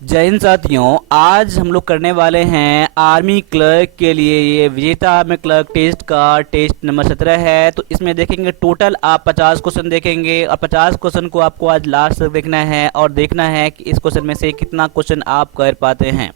जय हिंद साथियों। आज हम लोग करने वाले हैं आर्मी क्लर्क के लिए ये विजेता आर्मी क्लर्क टेस्ट का टेस्ट नंबर 17 है। तो इसमें देखेंगे टोटल आप 50 क्वेश्चन देखेंगे और 50 क्वेश्चन को आपको आज लास्ट तक देखना है और देखना है कि इस क्वेश्चन में से कितना क्वेश्चन आप कर पाते हैं।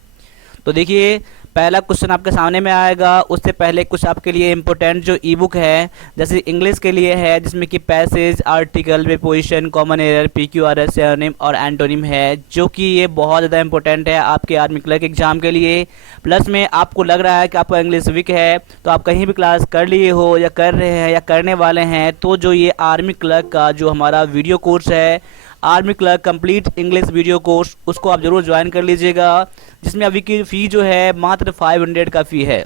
तो देखिए, पहला क्वेश्चन आपके सामने में आएगा। उससे पहले कुछ आपके लिए इम्पोर्टेंट जो ई बुक है, जैसे इंग्लिश के लिए है जिसमें कि passage, article, preposition, common error, PQRS, synonym और एंटोनिम है, जो कि ये बहुत ज़्यादा इंपॉर्टेंट है आपके आर्मी क्लर्क एग्जाम के लिए। प्लस में आपको लग रहा है कि आपका इंग्लिश वीक है, तो आप कहीं भी क्लास कर लिए हो या कर रहे हैं या करने वाले हैं, तो जो ये आर्मी क्लर्क का जो हमारा वीडियो कोर्स है, army clerk complete English video course, उसको आप जरूर ज्वाइन कर लीजिएगा, जिसमें अभी की फ़ी जो है मात्र 500 का फ़ी है।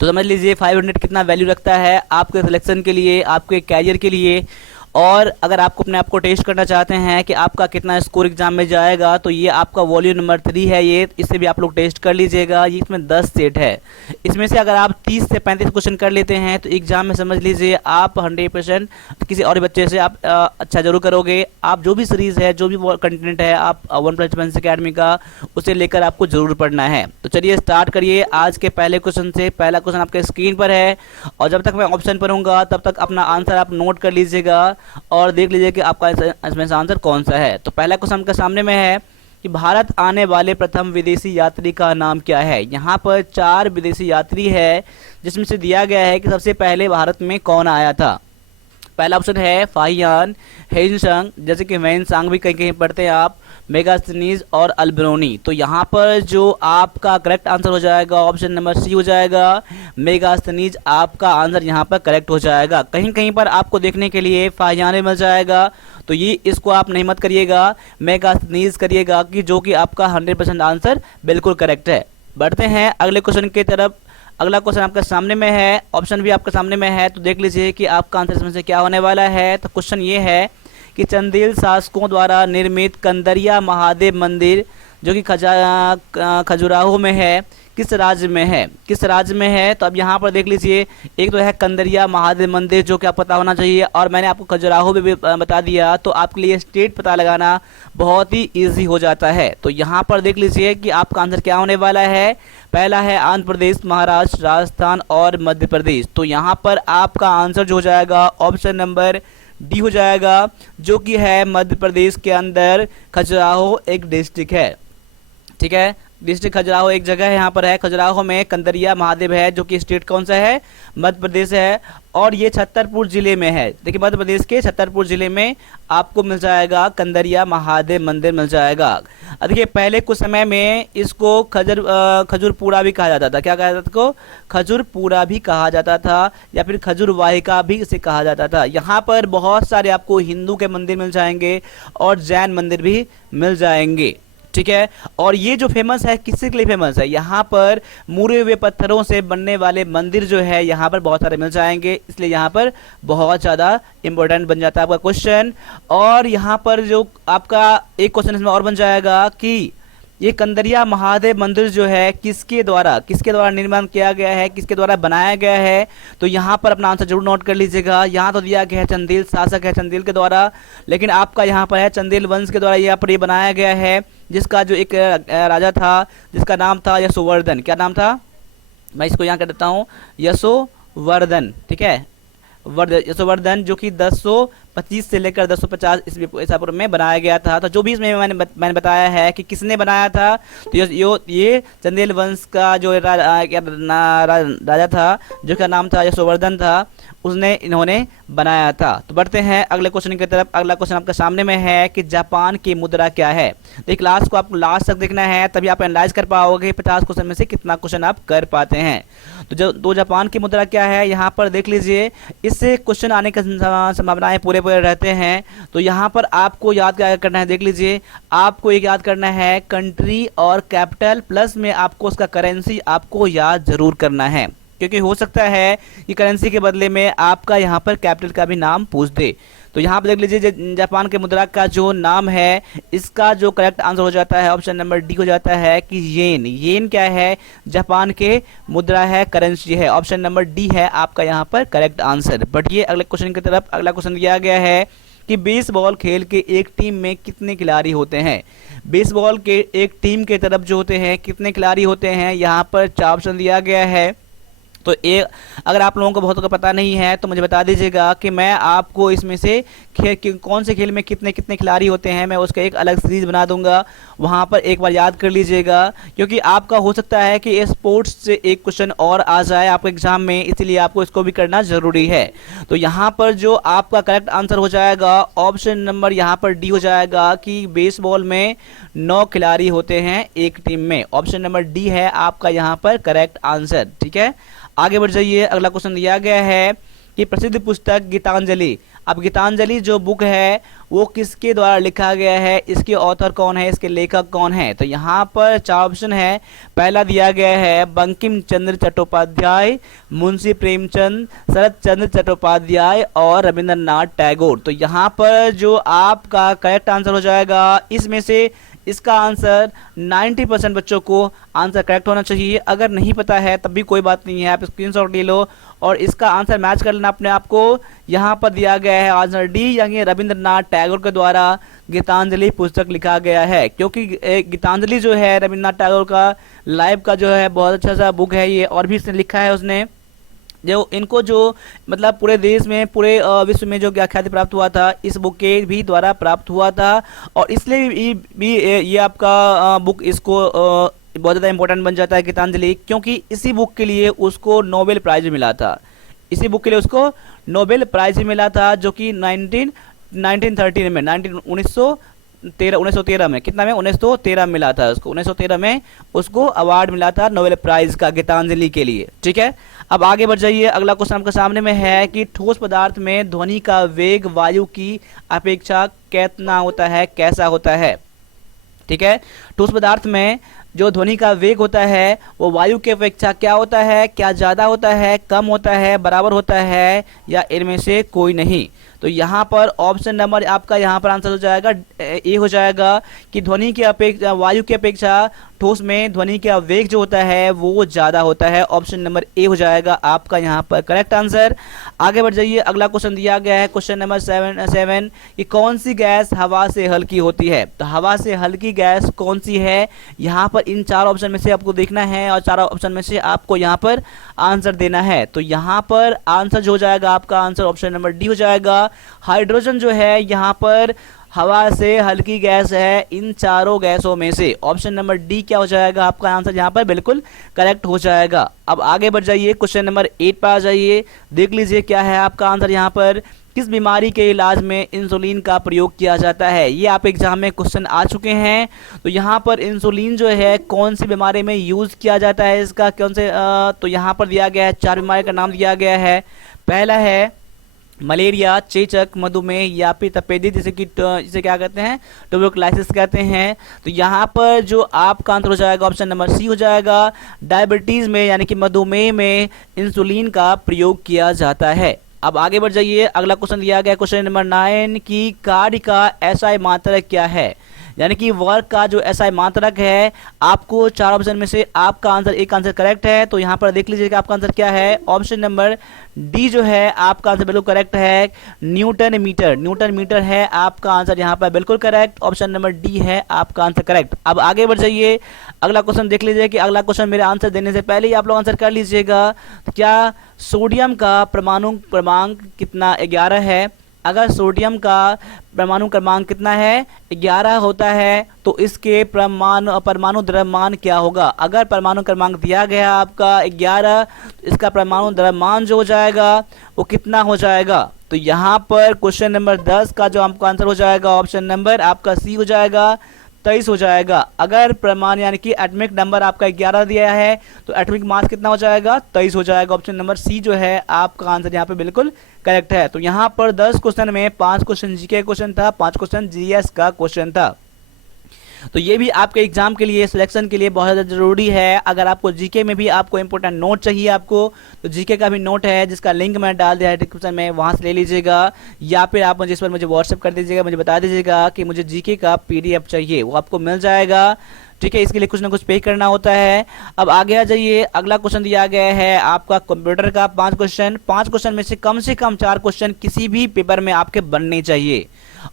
तो समझ लीजिए 500 कितना वैल्यू रखता है आपके सिलेक्शन के लिए, आपके कैरियर के लिए। और अगर आपको अपने आप को टेस्ट करना चाहते हैं कि आपका कितना स्कोर एग्जाम में जाएगा, तो ये आपका वॉल्यूम नंबर 3 है, ये इससे भी आप लोग टेस्ट कर लीजिएगा। ये इसमें 10 सेट है। इसमें से अगर आप 30 से 35 क्वेश्चन कर लेते हैं तो एग्जाम में समझ लीजिए आप 100% किसी और बच्चे से आप अच्छा जरूर करोगे। आप जो भी सीरीज़ है, जो भी कंटेंट है, आप वन प्लस डिफेंस अकेडमी का, उसे लेकर आपको जरूर पढ़ना है। तो चलिए स्टार्ट करिए आज के पहले क्वेश्चन से। पहला क्वेश्चन आपके स्क्रीन पर है और जब तक मैं ऑप्शन पढ़ूंगा तब तक अपना आंसर आप नोट कर लीजिएगा और देख लीजिए कि आपका इसमें से आंसर कौन सा है। तो पहला क्वेश्चन आपके सामने में है कि भारत आने वाले प्रथम विदेशी यात्री का नाम क्या है। यहाँ पर 4 विदेशी यात्री है, जिसमें से दिया गया है कि सबसे पहले भारत में कौन आया था। पहला ऑप्शन है फाहियान, हेजिंग, जैसे कि वेनसांग भी कहीं कहीं पढ़ते हैं आप, मेगास्थनीज और अल्बरोनी। तो यहाँ पर जो आपका करेक्ट आंसर हो जाएगा ऑप्शन नंबर सी हो जाएगा, मेगास्थनीज आपका आंसर यहाँ पर करेक्ट हो जाएगा। कहीं कहीं पर आपको देखने के लिए फाहियान मिल जाएगा, तो ये इसको आप नहीं मत करिएगा, मेगास्थनीज करिएगा, कि जो कि आपका 100% आंसर बिल्कुल करेक्ट है। बढ़ते हैं अगले क्वेश्चन की तरफ। अगला क्वेश्चन आपके सामने में है, ऑप्शन भी आपके सामने में है, तो देख लीजिए कि आपका आंसर इसमें से क्या होने वाला है। तो क्वेश्चन ये है कि चंदेल शासकों द्वारा निर्मित कंदरिया महादेव मंदिर, जो कि खजुराहो में है, किस राज्य में है, किस राज्य में है। तो अब यहाँ पर देख लीजिए, एक तो है कंदरिया महादेव मंदिर, जो कि आपको पता होना चाहिए, और मैंने आपको खजुराहो भी बता दिया, तो आपके लिए स्टेट पता लगाना बहुत ही इजी हो जाता है। तो यहाँ पर देख लीजिए कि आपका आंसर क्या होने वाला है। पहला है आंध्र प्रदेश, महाराष्ट्र, राजस्थान और मध्य प्रदेश। तो यहाँ पर आपका आंसर जो हो जाएगा ऑप्शन नंबर डी हो जाएगा, जो कि है मध्य प्रदेश के अंदर खजुराहो एक डिस्ट्रिक्ट है। ठीक है, डिस्ट्रिक्ट खजुराहो एक जगह है, यहाँ पर है खजुराहो में कंदरिया महादेव है, जो कि स्टेट कौन सा है, मध्य प्रदेश है, और ये छतरपुर जिले में है। देखिए मध्य प्रदेश के छतरपुर जिले में आपको मिल जाएगा कंदरिया महादेव मंदिर मिल जाएगा। देखिए पहले कुछ समय में इसको खजूरपुरा भी कहा जाता था। क्या कहा जाता था इसको? खजूरपुरा भी कहा जाता था, या फिर खजूर वाहिका भी इसे कहा जाता था। यहाँ पर बहुत सारे आपको हिंदू के मंदिर मिल जाएंगे और जैन मंदिर भी मिल जाएंगे। ठीक है, और ये जो फेमस है किसके लिए फेमस है, यहाँ पर मुड़े हुए पत्थरों से बनने वाले मंदिर जो है यहाँ पर बहुत सारे मिल जाएंगे, इसलिए यहाँ पर बहुत ज़्यादा इंपॉर्टेंट बन जाता है आपका क्वेश्चन। और यहाँ पर जो आपका एक क्वेश्चन इसमें और बन जाएगा कि ये कंदरिया महादेव मंदिर जो है किसके द्वारा निर्माण किया गया है, किसके द्वारा बनाया गया है। तो यहाँ पर अपना आंसर जरूर नोट कर लीजिएगा। यहाँ तो दिया गया है चंदेल शासक है, चंदेल के द्वारा, लेकिन आपका यहाँ पर है चंदेल वंश के द्वारा यहाँ पर ये बनाया गया है, जिसका जो एक राजा था जिसका नाम था यशोवर्धन। क्या नाम था, मैं इसको यहाँ कर देता हूँ, यशोवर्धन। ठीक है, यशोवर्धन, जो कि 1025 से लेकर 1050 ईसा पूर्व में बनाया गया था। तो जो भी इसमें मैंने बताया है कि किसने बनाया था, तो ये चंदेल वंश का जो राजा था, जो का नाम था यशोवर्धन था, उसने इन्होंने बनाया था। तो बढ़ते हैं अगले क्वेश्चन की तरफ। अगला क्वेश्चन आपके सामने में है कि जापान की मुद्रा क्या है। देखिए क्लास को आपको लास्ट तक देखना है, तभी आप एनालाइज कर पाओगे 50 क्वेश्चन में से कितना क्वेश्चन आप कर पाते हैं। तो जापान की मुद्रा क्या है, यहाँ पर देख लीजिए, इससे क्वेश्चन आने की संभावनाएं पूरे रहते हैं। तो यहाँ पर आपको याद क्या करना है, देख लीजिए, आपको एक याद करना है कंट्री और कैपिटल, प्लस में आपको उसका करेंसी आपको याद जरूर करना है, क्योंकि हो सकता है कि करेंसी के बदले में आपका यहाँ पर कैपिटल का भी नाम पूछ दे। तो यहाँ पर देख लीजिए, जापान के मुद्रा का जो नाम है, इसका जो करेक्ट आंसर हो जाता है ऑप्शन नंबर डी हो जाता है कि येन। येन क्या है, जापान के मुद्रा है, करेंसी है, ऑप्शन नंबर डी है आपका यहाँ पर करेक्ट आंसर। बढ़िए अगले क्वेश्चन की तरफ। अगला क्वेश्चन दिया गया है कि बेसबॉल खेल के एक टीम में कितने खिलाड़ी होते हैं। बेसबॉल के एक टीम के तरफ जो होते हैं कितने खिलाड़ी होते हैं, यहाँ पर 4 ऑप्शन दिया गया है। तो एक, अगर आप लोगों को बहुत का पता नहीं है तो मुझे बता दीजिएगा कि मैं आपको इसमें से कौन से खेल में कितने कितने खिलाड़ी होते हैं, मैं उसका एक अलग सीरीज बना दूंगा, वहां पर एक बार याद कर लीजिएगा, क्योंकि आपका हो सकता है कि स्पोर्ट्स से एक क्वेश्चन और आ जाए आपके एग्जाम में, इसलिए आपको इसको भी करना जरूरी है। तो यहाँ पर जो आपका करेक्ट आंसर हो जाएगा ऑप्शन नंबर यहाँ पर डी हो जाएगा कि बेसबॉल में 9 खिलाड़ी होते हैं एक टीम में। ऑप्शन नंबर डी है आपका यहाँ पर करेक्ट आंसर। ठीक है, आगे बढ़ जाइए। अगला क्वेश्चन दिया गया है कि प्रसिद्ध पुस्तक गीतांजलि, अब गीतांजलि जो बुक है वो किसके द्वारा लिखा गया है, इसके ऑथर कौन है, इसके लेखक कौन है। तो यहाँ पर 4 ऑप्शन है। पहला दिया गया है बंकिम चंद्र चट्टोपाध्याय, मुंशी प्रेमचंद, शरद चंद्र चट्टोपाध्याय और रविंद्रनाथ टैगोर। तो यहाँ पर जो आपका करेक्ट आंसर हो जाएगा इसमें से इसका आंसर 90% बच्चों को आंसर करेक्ट होना चाहिए। अगर नहीं पता है तब भी कोई बात नहीं है, आप स्क्रीनशॉट ले लो और इसका आंसर मैच कर लेना अपने आप को। यहाँ पर दिया गया है आंसर डी, यानी रविंद्रनाथ टैगोर के द्वारा गीतांजलि पुस्तक लिखा गया है, क्योंकि गीतांजलि जो है रविंद्रनाथ टैगोर का लाइफ का जो है बहुत अच्छा सा बुक है ये, और भी इसने लिखा है उसने, जो इनको जो मतलब पूरे देश में पूरे विश्व में जो ख्याति प्राप्त हुआ था इस बुक के भी द्वारा प्राप्त हुआ था। और इसलिए भी ये आपका बुक इसको बहुत ज़्यादा इंपॉर्टेंट बन जाता है गीतांजलि, क्योंकि इसी बुक के लिए उसको नोबेल प्राइज मिला था। इसी बुक के लिए उसको नोबेल प्राइज मिला था, जो कि 1913 में 1913 में कितना में 1913 मिला था उसको, 1913 में उसको अवार्ड मिला था नोबेल प्राइज का गीतांजलि के लिए। ठीक है, अब आगे बढ़ जाइए। अगला क्वेश्चन आपके सामने में है कि ठोस पदार्थ में ध्वनि का वेग वायु की अपेक्षा कितना होता है, कैसा होता है। ठीक है, ठोस पदार्थ में जो ध्वनि का वेग होता है वो वायु की अपेक्षा क्या होता है, क्या ज़्यादा होता है, कम होता है, बराबर होता है, या इनमें से कोई नहीं। तो यहाँ पर ऑप्शन नंबर आपका यहाँ पर आंसर हो जाएगा ए हो जाएगा कि ध्वनि की अपेक्षा वायु की अपेक्षा ठोस में ध्वनि का वेग जो होता है वो ज़्यादा होता है। ऑप्शन नंबर ए हो जाएगा आपका यहाँ पर करेक्ट आंसर। आगे बढ़ जाइए। अगला क्वेश्चन दिया गया है क्वेश्चन नंबर 7 कि कौन सी गैस हवा से हल्की होती है। तो हवा से हल्की गैस कौन सी है, यहाँ पर इन 4 ऑप्शन में से आपको देखना है और 4 ऑप्शन में से आपको यहाँ पर आंसर देना है। तो यहाँ पर आंसर जो हो जाएगा आपका आंसर ऑप्शन नंबर डी हो जाएगा। हाइड्रोजन जो है यहाँ पर हवा से हल्की गैस है इन चारों गैसों में से। ऑप्शन नंबर डी क्या हो जाएगा आपका आंसर यहाँ पर बिल्कुल करेक्ट हो जाएगा। अब आगे बढ़ जाइए, क्वेश्चन नंबर 8 पर आ जाइए, देख लीजिए क्या है आपका आंसर यहाँ पर। किस बीमारी के इलाज में इंसुलिन का प्रयोग किया जाता है, ये आप एग्जाम में क्वेश्चन आ चुके हैं। तो यहाँ पर इंसुलिन जो है कौन सी बीमारी में यूज किया जाता है, इसका कौन से तो यहाँ पर दिया गया है 4 बीमारी का नाम दिया गया है। पहला है मलेरिया, चेचक, मधुमेह या फिर तपेदिक, जिसे क्या कहते हैं ट्यूबरकुलोसिस कहते हैं। तो यहाँ पर जो आपका आंसर हो जाएगा ऑप्शन नंबर सी हो जाएगा। डायबिटीज में यानी कि मधुमेह में इंसुलिन का प्रयोग किया जाता है। अब आगे बढ़ जाइए। अगला क्वेश्चन दिया गया क्वेश्चन नंबर 9 की कार्य का एसआई मात्रक क्या है, यानी कि वर्क का जो एसआई मात्रक है। आपको 4 ऑप्शन में से आपका आंसर एक आंसर करेक्ट है, तो यहाँ पर देख लीजिएगा आपका आंसर क्या है। ऑप्शन नंबर डी जो है आपका आंसर बिल्कुल करेक्ट है, न्यूटन मीटर। न्यूटन मीटर है आपका आंसर यहाँ पर बिल्कुल करेक्ट। ऑप्शन नंबर डी है आपका आंसर करेक्ट। अब आगे बढ़ जाइए, अगला क्वेश्चन देख लीजिए कि अगला क्वेश्चन मेरे आंसर देने से पहले ही आप लोग आंसर कर लीजिएगा। तो क्या सोडियम का परमाणु क्रमांक कितना 11 है। अगर सोडियम का परमाणु क्रमांक कितना है 11 होता है तो इसके परमाणु द्रव्यमान क्या होगा। अगर परमाणु क्रमांक दिया गया आपका 11 तो इसका परमाणु द्रव्यमान जो हो जाएगा वो कितना हो जाएगा। तो यहाँ पर क्वेश्चन नंबर 10 का जो आपका आंसर हो जाएगा ऑप्शन नंबर आपका सी हो जाएगा, 23 हो जाएगा। अगर परमाणु यानी कि एटॉमिक नंबर आपका 11 दिया है तो एटॉमिक मास कितना हो जाएगा 23 हो जाएगा। ऑप्शन नंबर सी जो है आपका आंसर यहाँ पे बिल्कुल करेक्ट है। तो यहाँ पर 10 क्वेश्चन में 5 क्वेश्चन जीके क्वेश्चन था, 5 क्वेश्चन जीएस का क्वेश्चन था। तो ये भी आपके एग्जाम के लिए सिलेक्शन के लिए बहुत ज़्यादा जरूरी है। अगर आपको जीके में भी आपको इंपॉर्टेंट नोट चाहिए आपको, तो जीके का भी नोट है जिसका लिंक मैं डाल दिया है डिस्क्रिप्शन में, वहाँ से ले लीजिएगा, या फिर आप मुझे इस पर मुझे व्हाट्सएप कर दीजिएगा, मुझे बता दीजिएगा कि मुझे जीके का पीडीएफ चाहिए, वो आपको मिल जाएगा। ठीक है, इसके लिए कुछ ना कुछ पे करना होता है। अब आगे आ जाइए, अगला क्वेश्चन दिया गया है आपका कंप्यूटर का 5 क्वेश्चन में से कम 4 क्वेश्चन किसी भी पेपर में आपके बनने चाहिए।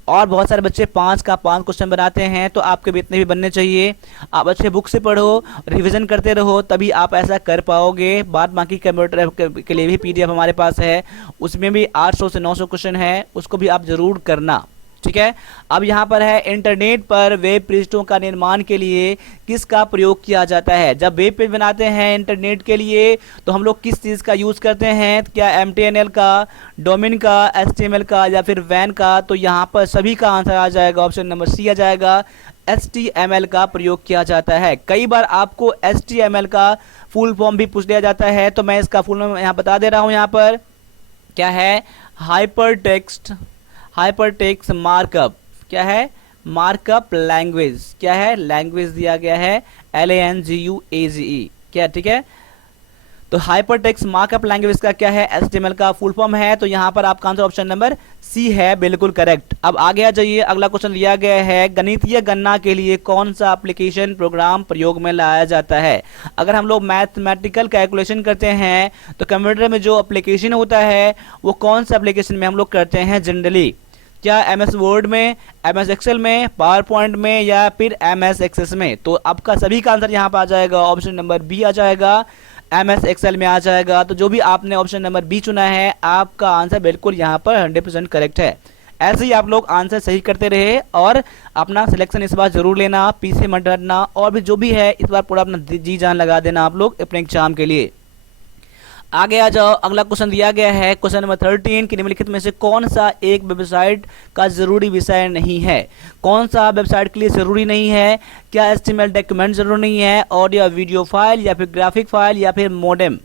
और बहुत सारे बच्चे 5 क्वेश्चन बनाते हैं, तो आपके भी इतने भी बनने चाहिए। आप अच्छे बुक से पढ़ो, रिवीजन करते रहो, तभी आप ऐसा कर पाओगे। बाद बाकी कंप्यूटर के लिए भी पीडीएफ हमारे पास है, उसमें भी 800 से 900 क्वेश्चन है, उसको भी आप जरूर करना। ठीक है, अब यहाँ पर है इंटरनेट पर वेब पृष्ठों का निर्माण के लिए किसका प्रयोग किया जाता है। जब वेब पेज बनाते हैं इंटरनेट के लिए तो हम लोग किस चीज़ का यूज़ करते हैं, क्या एमटीएनएल का, डोमेन का, एचटीएमएल का या फिर वैन का। तो यहाँ पर सभी का आंसर आ जाएगा, ऑप्शन नंबर सी आ जाएगा, HTML का प्रयोग किया जाता है। कई बार आपको HTML का फुल फॉर्म भी पूछ लिया जाता है, तो मैं इसका फुल फॉर्म यहाँ बता दे रहा हूँ। यहाँ पर क्या है, हाइपर टेक्स्ट मार्कअप। क्या है, मार्कअप लैंग्वेज। क्या है, लैंग्वेज दिया गया है LANGUAGE। क्या, ठीक है, तो हाइपर टेक्स्ट मार्कअप लैंग्वेज का क्या है, HTML का फुल फॉर्म है। तो यहाँ पर आपका आंसर ऑप्शन नंबर सी है, बिल्कुल करेक्ट। अब आगे आ जाइए, अगला क्वेश्चन दिया गया है गणितीय गणना के लिए कौन सा एप्लीकेशन प्रोग्राम प्रयोग में लाया जाता है। अगर हम लोग मैथमेटिकल कैलकुलेशन करते हैं तो कंप्यूटर में जो एप्लीकेशन होता है वो कौन सा एप्लीकेशन में हम लोग करते हैं जनरली। क्या MS वर्ड में, MS एक्सेल में, पावर पॉइंट में या फिर MS एक्सेस में। तो आपका सभी का आंसर यहाँ पर आ जाएगा, ऑप्शन नंबर बी आ जाएगा, MS एक्सेल में आ जाएगा। तो जो भी आपने ऑप्शन नंबर बी चुना है, आपका आंसर बिल्कुल यहाँ पर 100% करेक्ट है। ऐसे ही आप लोग आंसर सही करते रहे और अपना सिलेक्शन इस बार जरूर लेना, पीछे मत हटना, और भी जो भी है इस बार पूरा अपना जी जान लगा देना आप लोग अपने एग्जाम के लिए। आगे आ जाओ, अगला क्वेश्चन दिया गया है क्वेश्चन नंबर 13 कि निम्नलिखित में से कौन सा एक वेबसाइट का जरूरी विषय नहीं है। कौन सा वेबसाइट के लिए जरूरी नहीं है, क्या HTML डॉक्यूमेंट जरूरी नहीं है, ऑडियो वीडियो फाइल या फिर ग्राफिक फाइल या फिर मोडेम।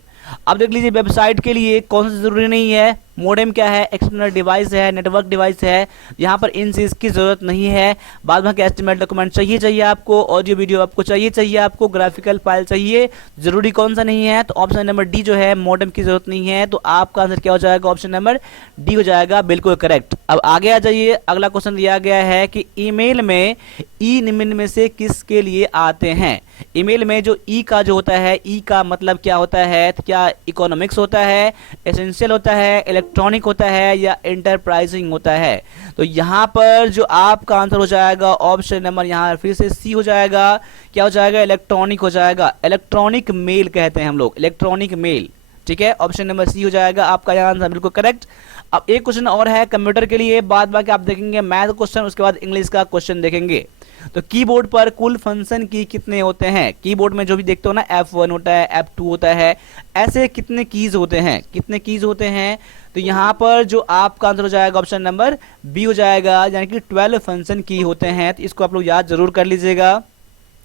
अब देख लीजिए, वेबसाइट के लिए कौन सा जरूरी नहीं है, मोडेम क्या है, एक्सटर्नल डिवाइस है, नेटवर्क डिवाइस है, यहाँ पर इन चीज़ की जरूरत नहीं है। बाद में HTML डॉक्यूमेंट चाहिए आपको, ऑडियो वीडियो आपको चाहिए आपको, ग्राफिकल फाइल चाहिए, जरूरी कौन सा नहीं है। तो ऑप्शन नंबर डी जो है, मोडेम की जरूरत नहीं है। तो आपका आंसर क्या हो जाएगा, ऑप्शन नंबर डी हो जाएगा, बिल्कुल करेक्ट। अब आगे आ जाइए, अगला क्वेश्चन दिया गया है कि ईमेल में ई निम्न में से किसके लिए आते हैं। ईमेल में जो ई का जो होता है, ई का मतलब क्या होता है, तो क्या इकोनॉमिक्स होता है, एसेंशियल होता है, इलेक्ट्रॉनिक होता है या इंटरप्राइजिंग होता है। तो यहाँ पर जो आपका आंसर हो जाएगा, ऑप्शन नंबर यहाँ फिर से सी हो जाएगा। क्या हो जाएगा, इलेक्ट्रॉनिक हो जाएगा, इलेक्ट्रॉनिक मेल कहते हैं हम लोग, इलेक्ट्रॉनिक मेल। ठीक है, ऑप्शन नंबर सी हो जाएगा आपका यहाँ आंसर, बिल्कुल करेक्ट। अब एक क्वेश्चन और है कंप्यूटर के लिए, बाद बाकी आप देखेंगे मैथ क्वेश्चन, उसके बाद इंग्लिश का क्वेश्चन देखेंगे। तो कीबोर्ड पर कुल फंक्शन की कितने होते हैं। कीबोर्ड में जो भी देखते हो ना, F1 होता है, F2 होता है, ऐसे कितने कीज होते हैं, कितने कीज होते हैं। तो यहाँ पर जो आपका आंसर हो जाएगा, ऑप्शन नंबर बी हो जाएगा, यानी कि 12 फंक्शन की होते हैं। तो इसको आप लोग याद जरूर कर लीजिएगा।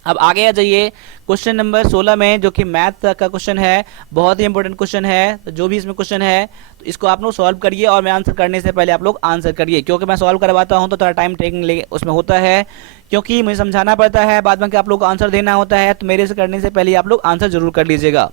अब आगे आ जाइए क्वेश्चन नंबर 16 में, जो कि मैथ का क्वेश्चन है, बहुत ही इंपॉर्टेंट क्वेश्चन है। तो जो भी इसमें क्वेश्चन है तो इसको आप लोग सॉल्व करिए, और मैं आंसर करने से पहले आप लोग आंसर करिए, क्योंकि मैं सॉल्व करवाता हूं तो थोड़ा टाइम टेकिंग उसमें होता है, क्योंकि मुझे समझाना पड़ता है, बाद में कि आप लोग को आंसर देना होता है। तो मेरे से करने से पहले आप लोग आंसर जरूर कर लीजिएगा।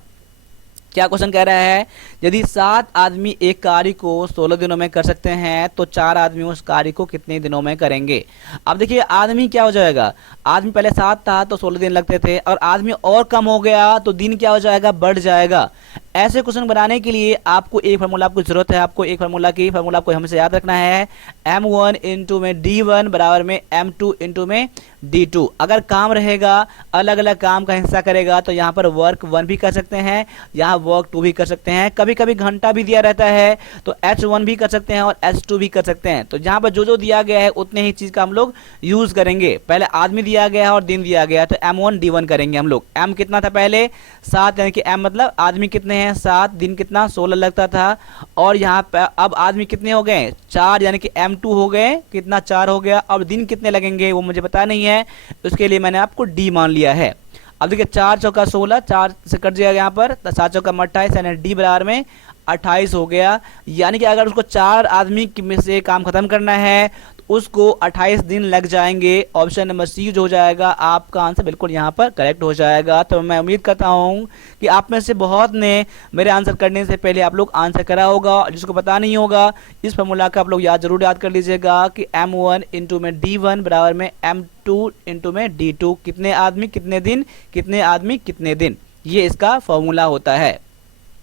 क्या क्वेश्चन कह रहा है, यदि 7 आदमी एक कार्य को 16 दिनों में कर सकते हैं तो 4 आदमी उस कार्य को कितने दिनों में करेंगे। अब देखिए, आदमी क्या हो जाएगा, आदमी पहले 7 था तो 16 दिन लगते थे, और आदमी और कम हो गया तो दिन क्या हो जाएगा, बढ़ जाएगा। ऐसे क्वेश्चन बनाने के लिए आपको एक फार्मूला आपको जरूरत है, आपको एक फार्मूला आपको हमेशा याद रखना है, M1 इंटू में D1 बराबर में M2 इंटू में D2। अगर काम रहेगा, अलग अलग काम का हिस्सा करेगा, तो यहाँ पर वर्क 1 भी कर सकते हैं, यहाँ वर्क 2 भी कर सकते हैं, कभी कभी घंटा भी दिया रहता है तो H1 भी कर सकते हैं और H2 भी कर सकते हैं। तो जहाँ पर जो जो दिया गया है उतने ही चीज का हम लोग यूज करेंगे। पहले आदमी दिया गया है और दिन दिया गया है, तो M1 D1 करेंगे हम लोग। M कितना था पहले, 7, यानी कि M मतलब आदमी कितने हैं 7, दिन कितना 16 लगता था, और यहाँ पर अब आदमी कितने हो गए 4, यानी कि M2 हो गए, कितना 4 हो गया। अब दिन कितने लगेंगे वो मुझे पता नहीं है, उसके लिए मैंने आपको D मान लिया है। अब देखिए 4 चौका 16, 4 से कट जाएगा यहाँ पर, 7 चौका 28, यानी D बराबर में 28 हो गया। यानी कि अगर उसको 4 आदमी में से काम खत्म करना है तो उसको 28 दिन लग जाएंगे। ऑप्शन नंबर सी जो हो जाएगा आपका आंसर बिल्कुल यहाँ पर करेक्ट हो जाएगा। तो मैं उम्मीद करता हूँ कि आप में से बहुत ने मेरे आंसर करने से पहले आप लोग आंसर करा होगा। जिसको पता नहीं होगा इस फॉर्मूला का आप लोग जरूर याद कर लीजिएगा कि M1 इंटू में D1 बराबर में M2 इंटू में D2, कितने आदमी कितने दिन, कितने आदमी कितने दिन, ये इसका फॉर्मूला होता है।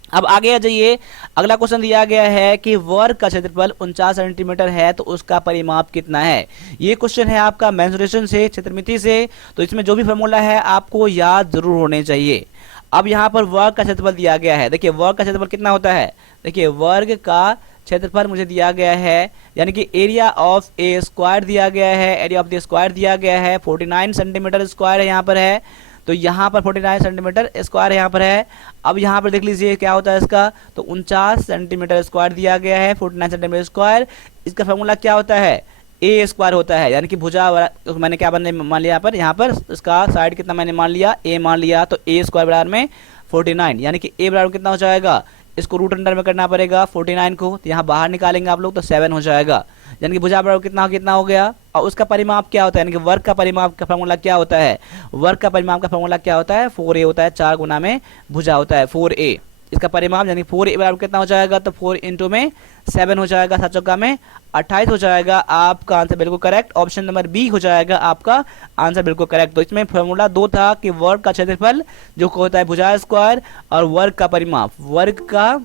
अब आगे आ जाइए, अगला क्वेश्चन दिया गया है कि वर्ग का क्षेत्रफल 49 सेंटीमीटर है तो उसका परिमाप कितना है। ये क्वेश्चन है आपका मेंसुरेशन से, क्षेत्रमिति से। तो इसमें जो भी फॉर्मूला है आपको याद जरूर होने चाहिए। अब यहाँ पर वर्ग का क्षेत्रफल दिया गया है। देखिए वर्ग का क्षेत्रफल कितना होता है, देखिए वर्ग का क्षेत्रफल मुझे दिया गया है, यानी कि एरिया ऑफ ए स्क्वायर दिया गया है, एरिया ऑफ द स्क्वायर दिया गया है 49 सेंटीमीटर स्क्वायर है यहाँ पर है। तो यहाँ पर 49 सेंटीमीटर स्क्वायर यहाँ पर है। अब यहाँ पर देख लीजिए क्या होता है इसका, तो 49 सेंटीमीटर स्क्वायर दिया गया है, 49 सेंटीमीटर स्क्वायर। इसका फॉर्मूला क्या होता है, ए स्क्वायर होता है, यानी कि भुजा मैंने क्या मान लिया यहाँ पर इसका साइड कितना मैंने मान लिया, ए मान लिया। तो ए स्क्वायर बराबर में 49, यानी कि ए बराबर कितना हो जाएगा, इसको रूट अंडर में करना पड़ेगा 49 को, तो यहाँ बाहर निकालेंगे आप लोग तो 7 हो जाएगा। यानी कि भुजा बराबर कितना हो गया। और उसका परिमाप क्या होता है, यानी कि वर्ग का परिमाप का फॉर्मूला क्या होता है, वर्ग का परिमाप का फॉर्मूला क्या होता है, 4a होता है, 4 गुना में भुजा होता है 4a। इसका परिमाप यानी 4a बराबर कितना हो जाएगा, तो 4 इंटू में 7 हो जाएगा, 7 चौका में 28 हो जाएगा। आपका आंसर बिल्कुल करेक्ट, ऑप्शन नंबर बी हो जाएगा आपका आंसर बिल्कुल करेक्ट। तो इसमें फॉर्मूला 2 था कि वर्ग का क्षेत्रफल जो होता है भुजा स्क्वायर, और वर्ग का परिमाप, वर्ग का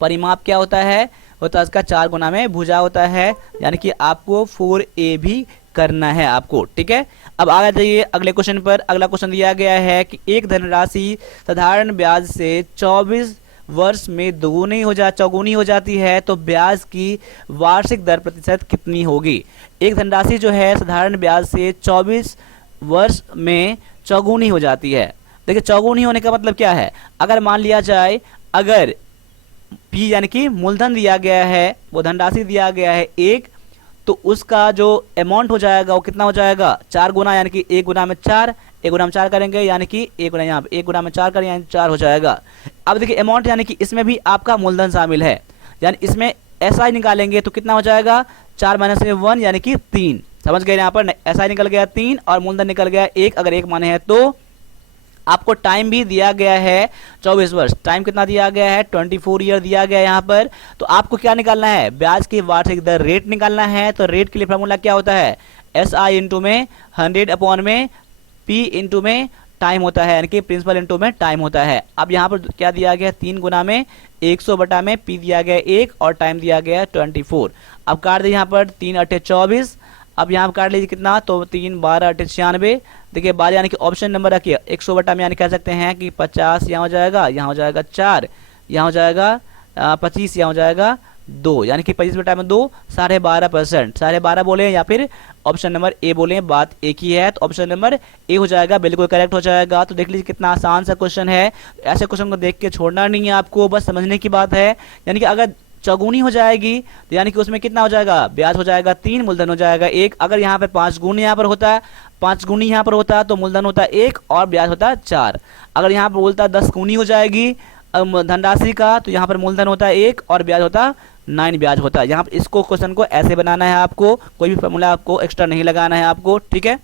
परिमाप क्या होता है, होता है इसका 4 गुना में भुजा होता है, यानी कि आपको 4a भी करना है आपको, ठीक है। अब आगे जाइए अगले क्वेश्चन पर। अगला क्वेश्चन दिया गया है कि एक धनराशि साधारण ब्याज से 24 वर्ष में चौगुनी हो जाती है तो ब्याज की वार्षिक दर प्रतिशत कितनी होगी। एक धनराशि जो है साधारण ब्याज से 24 वर्ष में चौगुनी हो जाती है। देखिए चौगुनी होने का मतलब क्या है, अगर मान लिया जाए अगर पी यानी कि मूलधन दिया गया है, वो धनराशि दिया गया है 1, तो उसका जो अमाउंट हो जाएगा वो कितना हो जाएगा, 4 गुना, यानी कि 1 गुना में 4, 1 गुना में 4 करेंगे, यानी कि 1 गुना यहाँ पे 1 गुना में 4 करें यानी 4 हो जाएगा। अब देखिए अमाउंट यानी कि इसमें भी आपका मूलधन शामिल है, यानी इसमें ऐसा ही निकालेंगे तो कितना हो जाएगा, 4 माइनस में 1 यानी कि 3। समझ गए, यहाँ पर ऐसा ही निकल गया 3 और मूलधन निकल गया 1। अगर 1 माने हैं तो आपको टाइम भी दिया गया है 24 वर्ष, टाइम कितना दिया गया है, 24 ईयर दिया गया है यहाँ पर। तो आपको क्या निकालना है, ब्याज की वार्षिक दर रेट निकालना है। तो रेट के लिए फॉर्मूला क्या होता है, SI इंटू में 100 अपॉन में P इंटू में टाइम होता है, यानी कि प्रिंसिपल इंटू में टाइम होता है। अब यहाँ पर क्या दिया गया, 3 गुना में 100 बटा में P दिया गया 1 और टाइम दिया गया 24। अब काट दिए यहाँ पर 3 अट्ठे 24। अब यहाँ पर काट लीजिए कितना, तो 3 12 अट्ठे 96। देखिए 12 यानी कि ऑप्शन नंबर रखिए 100 बटा में, यानी कह सकते हैं कि 50 यहाँ हो जाएगा, यहाँ हो जाएगा 4, यहाँ हो जाएगा 25, यहाँ हो जाएगा 2, यानी कि 25 बटा में 2 12.5%, 12.5 बोले या फिर ऑप्शन नंबर ए बोले, बात एक ही है। तो ऑप्शन नंबर ए हो जाएगा, बिल्कुल करेक्ट हो जाएगा। तो देख लीजिए कितना आसान सा क्वेश्चन है। ऐसे क्वेश्चन को देख के छोड़ना नहीं है आपको, बस समझने की बात है। यानी कि अगर चौगुनी हो जाएगी तो यानी कि उसमें कितना हो जाएगा, ब्याज हो जाएगा 3, मूलधन हो जाएगा 1। अगर यहाँ पे 5 गुनी यहाँ पर होता है, 5 गुनी यहाँ पर होता है तो मूलधन होता है 1 और ब्याज होता है 4। अगर यहाँ पर बोलता है 10 गुनी हो जाएगी धनराशि का, तो यहाँ पर मूलधन होता है 1 और ब्याज होता 9 ब्याज होता है। यहाँ पर इसको क्वेश्चन को ऐसे बनाना है आपको, कोई भी फॉर्मूला आपको एक्स्ट्रा नहीं लगाना है आपको, ठीक है।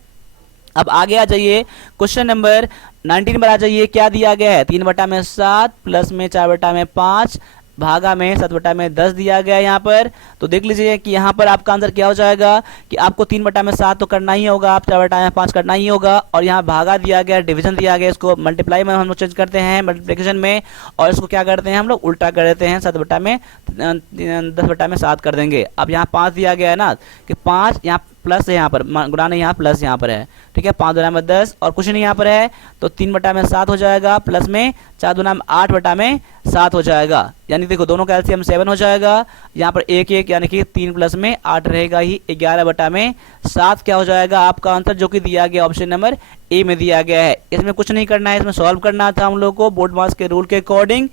अब आगे आ जाइए क्वेश्चन नंबर 19 पर आ जाइए। क्या दिया गया है, 3 बटा में 7 प्लस में 4 बटा में 5 भागा में 7 बटा में 10 दिया गया है यहाँ पर। तो देख लीजिए कि यहाँ पर आपका आंसर क्या हो जाएगा कि आपको 3 बटा में 7 तो करना ही होगा, आप 4 बटा में 5 करना ही होगा, और यहाँ भागा दिया गया, डिवीजन दिया गया, इसको मल्टीप्लाई में हम लोग चेंज करते हैं मल्टीप्लिकेशन में, और इसको क्या करते हैं हम लोग उल्टा कर देते हैं, 7 बटा में 10 बटा में 7 कर देंगे। अब यहाँ 5 दिया गया है ना कि 5 यहाँ प्लस है, यहाँ पर गुणा नहीं, यहाँ प्लस यहाँ पर है, ठीक है। 5 दुना में 10 और कुछ नहीं यहाँ पर है, तो 3 बटा में 7 हो जाएगा, प्लस में 4 दुना में 8 बटा में 7 हो जाएगा। यानी देखो दोनों का एलसीएम 7 हो जाएगा। यहाँ पर 1 1 यानी कि 3 प्लस में 8 रहेगा ही, 11 बटा में 7 क्या हो जाएगा आपका आंसर, जो कि दिया गया ऑप्शन नंबर ए में दिया गया है। इसमें कुछ नहीं करना है, इसमें सॉल्व करना था हम लोग को बोर्ड मास के रूल के अकॉर्डिंग,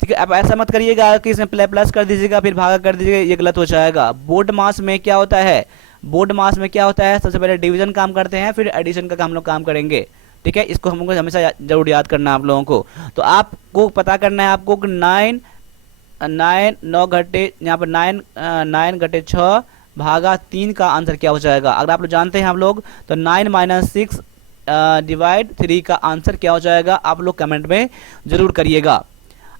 ठीक है। अब ऐसा मत करिएगा कि इसमें प्लस कर दीजिएगा फिर भागा कर दीजिएगा, ये गलत हो जाएगा। बोर्ड मास में क्या होता है, बोर्ड मास में क्या होता है, सबसे पहले डिवीजन काम करते हैं, फिर एडिशन का हम लोग काम करेंगे, ठीक है। इसको हमको हमेशा जरूर याद करना है आप लोगों को। तो आपको पता करना है आपको कि 9 घटे यहाँ पर 9 घटे 6 भागा 3 का आंसर क्या हो जाएगा। अगर आप लोग जानते हैं हम लोग तो 9 माइनस 6 डिवाइड 3 का आंसर क्या हो जाएगा, आप लोग कमेंट में जरूर करिएगा।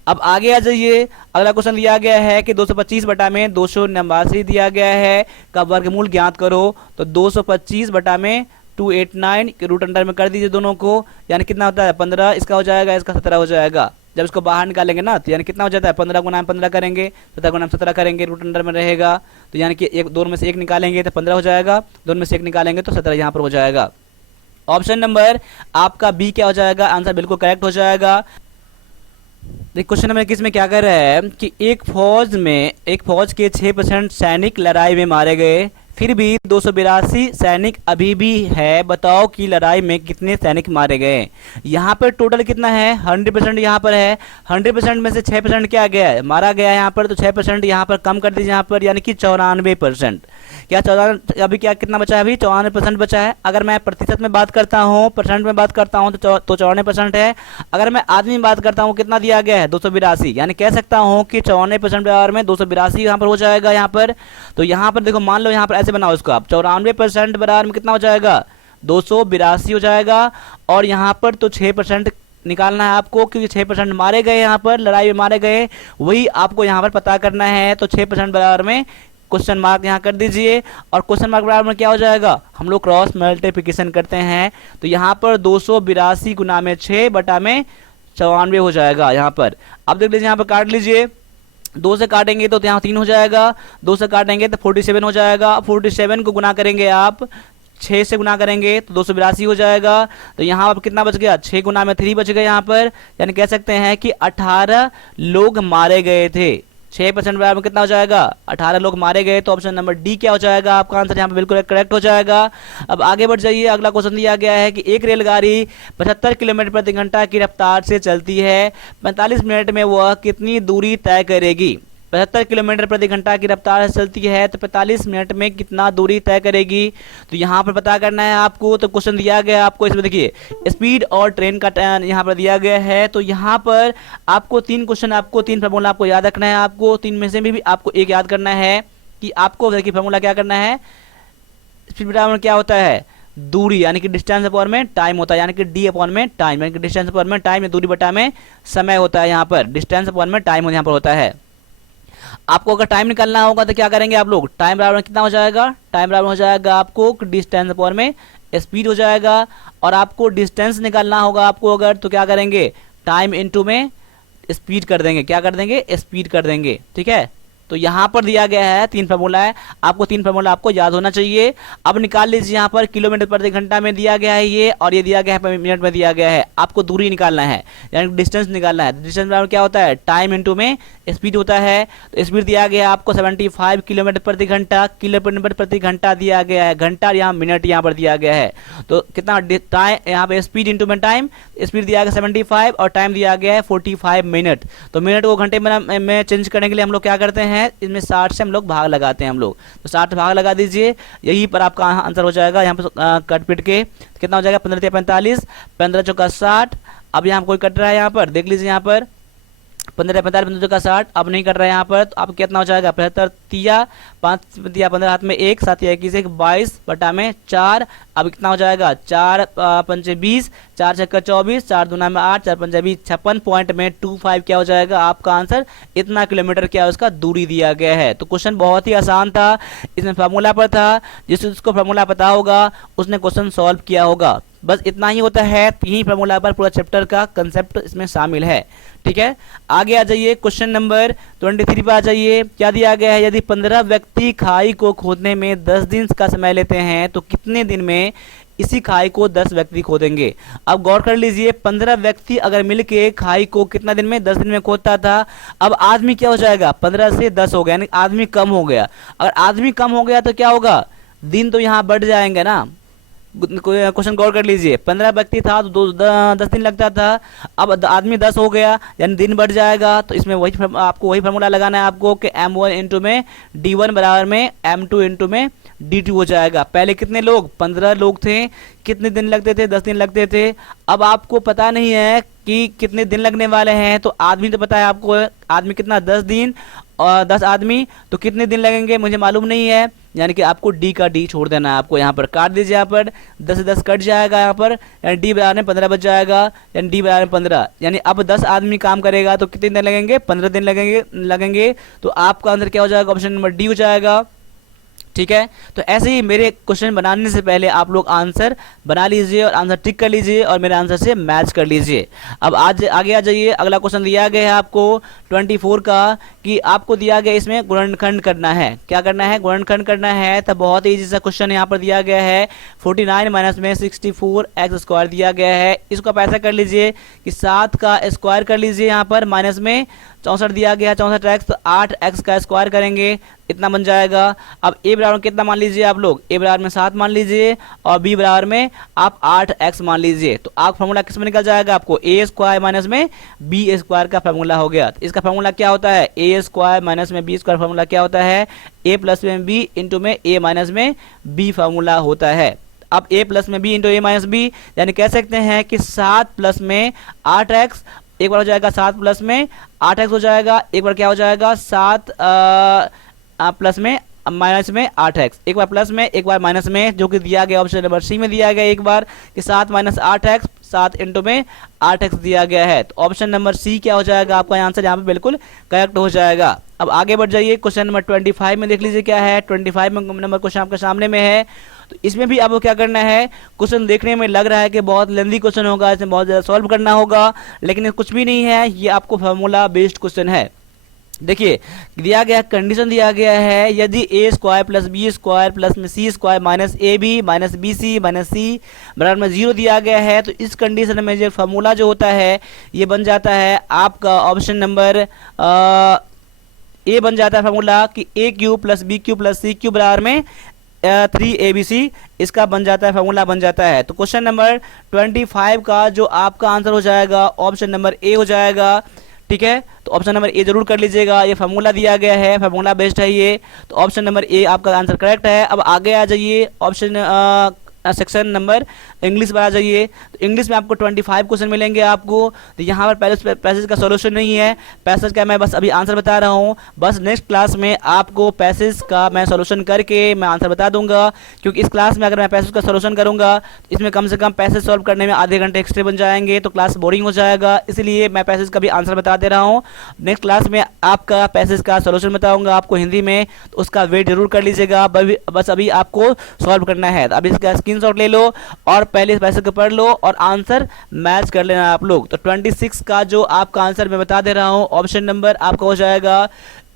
अब आगे आ जाइए, अगला क्वेश्चन दिया गया है कि 225 बटा में 289 दिया गया है का वर्गमूल ज्ञात करो। तो 225 बटा में 289 के रूट अंडर में कर दीजिए दोनों को, यानी कितना होता है 15, इसका हो जाएगा, इसका 17 हो जाएगा। जब इसको बाहर निकालेंगे ना तो यानी कितना हो जाता है 15 गुना 15 करेंगे, 17 गुना 17 करेंगे, रूट अंडर में रहेगा। तो यानी कि एक दोनों में से एक निकालेंगे तो 15 हो जाएगा, दोनों में से एक निकालेंगे तो 17 यहाँ पर हो जाएगा। ऑप्शन नंबर आपका बी क्या हो जाएगा, आंसर बिल्कुल करेक्ट हो जाएगा। देखिए क्वेश्चन नंबर 21 में क्या कर रहा है कि एक फौज के 6% सैनिक लड़ाई में मारे गए, फिर भी 282 सैनिक अभी भी है, बताओ कि लड़ाई में कितने सैनिक मारे गए। यहाँ पर टोटल कितना है 100% यहाँ पर है, 100% में से 6% क्या गया है मारा गया है यहाँ पर, तो 6% यहाँ पर कम कर दीजिए यहाँ पर, यानी कि 94%। क्या 14 अभी क्या कितना बचा है, अभी 94% बचा है। अगर मैं प्रतिशत में बात करता हूँ, परसेंट में बात करता हूँ तो 94% है। अगर मैं आदमी में बात करता हूँ कितना दिया गया है 282, यानी कह सकता हूँ कि 94% बराबर में 282 यहाँ पर हो जाएगा यहाँ पर। तो यहाँ पर देखो मान लो यहाँ पर ऐसे बनाओ इसको आप, 94% बराबर में कितना हो जाएगा 282 हो जाएगा। और यहाँ पर तो 6% निकालना है आपको, क्योंकि 6% मारे गए यहाँ पर लड़ाई में मारे गए, वही आपको यहाँ पर पता करना है। तो 6% बराबर में क्वेश्चन मार्क यहाँ कर दीजिए, और क्वेश्चन मार्क बराबर में क्या हो जाएगा, हम लोग क्रॉस मल्टीप्लिकेशन करते हैं। तो यहाँ पर 282 गुना में 6 बटा में 94 हो जाएगा यहाँ पर। अब देख लीजिए यहाँ पर काट लीजिए, 2 से काटेंगे तो यहाँ 3 हो जाएगा, 2 से काटेंगे तो 47 हो जाएगा। 47 को गुना करेंगे आप 6 से गुना करेंगे तो 282 हो जाएगा। तो यहाँ पर कितना बच गया, 6 गुना में 3 बच गए यहाँ पर, यानी कह सकते हैं कि 18 लोग मारे गए थे। 6% बराबर में कितना हो जाएगा 18 लोग मारे गए। तो ऑप्शन नंबर डी क्या हो जाएगा, आपका आंसर यहाँ पे बिल्कुल करेक्ट हो जाएगा। अब आगे बढ़ जाइए, अगला क्वेश्चन दिया गया है कि एक रेलगाड़ी 75 किलोमीटर प्रति घंटा की रफ्तार से चलती है, 45 मिनट में वह कितनी दूरी तय करेगी। 75 किलोमीटर प्रति घंटा की रफ्तार से चलती है तो 45 मिनट में कितना दूरी तय करेगी। तो यहाँ पर पता करना है आपको। तो क्वेश्चन दिया गया है आपको, इसमें देखिए स्पीड और ट्रेन का यहाँ पर दिया गया है। तो यहाँ पर आपको 3 क्वेश्चन, आपको 3 फार्मूला आपको याद रखना है। आपको 3 में से भी आपको एक याद करना है कि आपको देखिए फार्मूला क्या करना है, स्पीड बराबर क्या होता है दूरी, यानी कि डिस्टेंस अपॉन में टाइम होता है, यानी कि डी अपॉन में टाइम, यानी कि डिस्टेंस अपॉन में टाइम, दूरी बटा में समय होता है। यहाँ पर डिस्टेंस अपॉन में टाइम यहाँ पर होता है। आपको अगर टाइम निकालना होगा तो क्या करेंगे आप लोग, टाइम बराबर कितना हो जाएगा, टाइम बराबर हो जाएगा आपको डिस्टेंस अपॉन में स्पीड हो जाएगा। और आपको डिस्टेंस निकालना होगा आपको अगर, तो क्या करेंगे टाइम इनटू में स्पीड कर देंगे, क्या कर देंगे स्पीड कर देंगे, ठीक है। तो यहाँ पर दिया गया है 3 फार्मूला है, आपको 3 फार्मूला आपको याद होना चाहिए। अब निकाल लीजिए, यहाँ पर किलोमीटर प्रति घंटा में दिया गया है ये, और ये दिया गया है मिनट में दिया गया है। आपको दूरी निकालना है, यानी डिस्टेंस निकालना है। डिस्टेंस बराबर क्या होता है टाइम इनटू में स्पीड होता है। तो स्पीड दिया गया है आपको 75 किलोमीटर प्रति घंटा, किलोमीटर प्रति घंटा दिया गया है, घंटा यहाँ मिनट यहाँ पर दिया गया है। तो कितना टाइम यहाँ पे स्पीड इनटू में टाइम, स्पीड दिया गया 75 और टाइम दिया गया है 45 मिनट। तो मिनट को घंटे में चेंज करने के लिए हम लोग क्या करते हैं, इसमें 60 से हम लोग भाग लगाते हैं हम लोग। तो 60 भाग लगा दीजिए, यही पर आपका आंसर हो जाएगा। यहाँ पर कट पिट के कितना हो जाएगा 15 45, 15 चौका 60। अब यहाँ कोई कट रहा है, यहाँ पर देख लीजिए, यहाँ पर 15 45 15 चौका 60, अब नहीं कट रहा है यहाँ पर। तो अब कितना हो जाएगा 75 तिया 5 दिया 15 हाथ में 1 7 या 21 22 बटा में 4। अब कितना हो जाएगा 4 पंचे 20, 4 छक्का 24, 4 दूना में 8, 4 पंचे 20, 56 पॉइंट में 25 क्या हो जाएगा आपका आंसर। इतना किलोमीटर क्या उसका दूरी दिया गया है। तो क्वेश्चन बहुत ही आसान था, इसमें फार्मूला पर था, जिसको फार्मूला पता होगा उसने क्वेश्चन सॉल्व किया होगा। बस इतना ही होता है, 3 फार्मूला पर पूरा चैप्टर का कंसेप्ट इसमें शामिल है, ठीक है। आगे आ जाइए, क्वेश्चन नंबर 23 पे आ जाइए। क्या दिया गया है, यदि 15 व्यक्ति खाई को खोदने में 10 दिन का समय लेते हैं तो कितने दिन में इसी खाई को 10 व्यक्ति खोदेंगे। अब गौर कर लीजिए, 15 व्यक्ति अगर मिलके खाई को कितना दिन में 10 दिन में खोदता था। अब आदमी क्या हो जाएगा 15 से 10 हो गया, यानी आदमी कम हो गया। अगर आदमी कम हो गया तो क्या होगा, दिन तो यहाँ बढ़ जाएंगे ना। क्वेश्चन गौर कर लीजिए, 15 व्यक्ति था तो 10 दिन लगता था, अब आदमी 10 हो गया यानी दिन बढ़ जाएगा। तो इसमें आपको वही फार्मूला लगाना है आपको कि m1 इंटू में d1 बराबर में m2 इंटू में d2 हो जाएगा। पहले कितने लोग 15 लोग थे, कितने दिन लगते थे 10 दिन लगते थे। अब आपको पता नहीं है कि कितने दिन लगने वाले हैं, तो आदमी तो पता है आपको, आदमी कितना 10 दिन और 10 आदमी, तो कितने दिन लगेंगे मुझे मालूम नहीं है। यानी कि आपको डी का डी छोड़ देना है, आपको यहाँ पर काट दीजिए, यहाँ पर 10 से 10 कट जाएगा यहाँ पर, यानी डी बराबर में 15 बच जाएगा, यानी डी बराबर में 15, यानी अब 10 आदमी काम करेगा तो कितने दिन लगेंगे, 15 दिन लगेंगे। तो आपका आंसर क्या हो जाएगा, ऑप्शन नंबर डी हो जाएगा। ठीक है, तो ऐसे ही मेरे क्वेश्चन बनाने से पहले आप लोग आंसर बना लीजिए और आंसर टिक कर लीजिए और मेरे आंसर से मैच कर लीजिए। अब आज आगे आ जाइए, अगला क्वेश्चन दिया गया है आपको 24 का, कि आपको दिया गया इसमें गुणनखंड करना है। क्या करना है, गुणनखंड करना है। तो बहुत ही इजी सा क्वेश्चन यहाँ पर दिया गया है, 49 माइनस में 64 एक्स स्क्वायर दिया गया है। इसको आप ऐसा कर लीजिए कि 7 का स्क्वायर कर लीजिए, यहाँ पर माइनस में 64 दिया गया है 64 एक्स, तो 8 एक्स का स्क्वायर करेंगे, इतना बन जाएगा। अब ए बराबर कितना मान लीजिए आप लोग, ए बराबर में 7 मान लीजिए और बी बराबर में आप 8 एक्स मान लीजिए। तो आप फार्मूला किस में निकल जाएगा, आपको ए स्क्वायर माइनस में बी स्क्वायर का फार्मूला हो गया। तो इसका फार्मूला क्या होता है, ए स्क्वायर माइनस में बी स्क्वायर फार्मूला क्या होता है, ए प्लस में बी इंटू में ए माइनस में बी फार्मूला होता है। अब a प्लस में b इंटू ए माइनस बी, यानी कह सकते हैं कि 7 प्लस में 8x, एक बार हो जाएगा 7 प्लस में 8x हो जाएगा, एक बार क्या हो जाएगा 7 प्लस में माइनस में 8x, एक बार प्लस में एक बार माइनस में, जो कि दिया गया ऑप्शन नंबर सी में दिया गया एक बार कि 7 माइनस 8x, 7 इंटू में 8x दिया गया है। तो ऑप्शन नंबर सी क्या हो जाएगा, आपका आंसर यहाँ पे बिल्कुल करेक्ट हो जाएगा। अब आगे बढ़ जाइए, क्वेश्चन नंबर 25 में देख लीजिए क्या है। 25 में नंबर क्वेश्चन आपके सामने में है। तो इसमें भी आपको क्या करना है, क्वेश्चन देखने में लग रहा है कि बहुत लेंथी क्वेश्चन होगा, इसमें बहुत ज़्यादा सॉल्व करना होगा, लेकिन कुछ भी नहीं है, ये आपको फार्मूला बेस्ड क्वेश्चन है। देखिए दिया गया कंडीशन दिया गया है, यदि a square plus b square plus में c square minus a b minus b c minus c बराबर में 0 दिया गया है, तो इस कंडीशन में जो फार्मूला जो होता है ये बन जाता है आपका ऑप्शन नंबर ए बन जाता है फार्मूला कि a cube plus b cube plus c cube बराबर में 3abc, इसका बन जाता है फार्मूला बन जाता है। तो क्वेश्चन नंबर 25 का जो आपका आंसर हो जाएगा ऑप्शन नंबर ए हो जाएगा। ठीक है, तो ऑप्शन नंबर ए जरूर कर लीजिएगा, ये फार्मूला दिया गया है, फार्मूला बेस्ड है ये, तो ऑप्शन नंबर ए आपका आंसर करेक्ट है। अब आगे आ जाइए, ऑप्शन सेक्शन नंबर इंग्लिश पर आ जाइए। तो इंग्लिश में आपको 25 क्वेश्चन मिलेंगे आपको। तो यहाँ पर पहले पैसेज का सॉल्यूशन नहीं है, पैसेज का मैं बस अभी आंसर बता रहा हूँ, बस नेक्स्ट क्लास में आपको पैसेज का मैं सॉल्यूशन करके मैं आंसर बता दूंगा, क्योंकि इस क्लास में अगर मैं पैसेज का सॉल्यूशन करूंगा तो इसमें कम से कम पैसेज सॉल्व करने में आधे घंटे एक्स्ट्रा बन जाएंगे, तो क्लास बोरिंग हो जाएगा, इसलिए मैं पैसेज का भी आंसर बता दे रहा हूँ। नेक्स्ट क्लास में आपका पैसेज का सॉल्यूशन बताऊँगा आपको हिंदी में, तो उसका वेट जरूर कर लीजिएगा, बस अभी आपको सॉल्व करना है। तो अभी इसका स्क्रीनशॉट ले लो और पहले पैसे को पढ़ लो और आंसर मैच कर लेना आप लोग। तो 26 का जो आपका आंसर मैं बता दे रहा हूं, ऑप्शन नंबर आपका हो जाएगा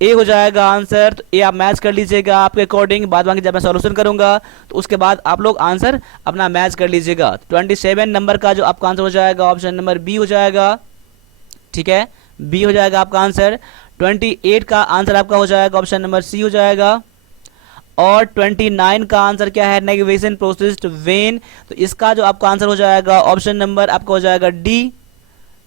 ए हो जाएगा आंसर। तो ए आप मैच कर लीजिएगा आपके अकॉर्डिंग, बाद बाकी जब मैं सॉल्यूशन करूंगा तो उसके बाद आप लोग आंसर अपना मैच कर लीजिएगा। 27 नंबर का जो आपका आंसर हो जाएगा ऑप्शन नंबर बी हो जाएगा। ठीक है, बी हो जाएगा आपका आंसर। 28 का आंसर आपका हो जाएगा ऑप्शन नंबर सी हो जाएगा। और 29 का आंसर क्या है, नेगेटिवेशन प्रोसेस्ड वेन, तो इसका जो आपका आंसर हो जाएगा ऑप्शन नंबर आपका हो जाएगा डी।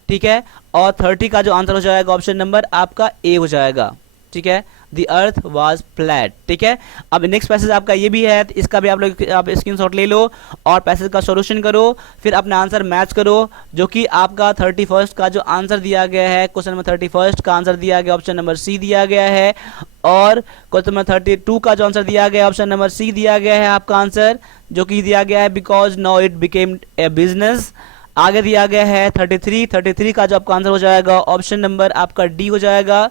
ठीक है, और 30 का जो आंसर हो जाएगा ऑप्शन नंबर आपका ए हो जाएगा। ठीक है, द अर्थ वाज फ्लैट। ठीक है, अब नेक्स्ट पैसेज आपका ये भी है, तो इसका भी आप लोग आप स्क्रीनशॉट ले लो और पैसेज का सॉल्यूशन करो, फिर अपना आंसर मैच करो, जो कि आपका 31 का जो आंसर दिया गया है, क्वेश्चन नंबर 31 का आंसर दिया गया ऑप्शन नंबर सी दिया गया है, और क्वेश्चन नंबर 32 का जो आंसर दिया गया है ऑप्शन नंबर सी दिया गया है आपका आंसर, जो कि दिया गया है because now it became a business. आगे दिया गया है 33 का जो आपका आंसर हो जाएगा ऑप्शन नंबर आपका डी हो जाएगा,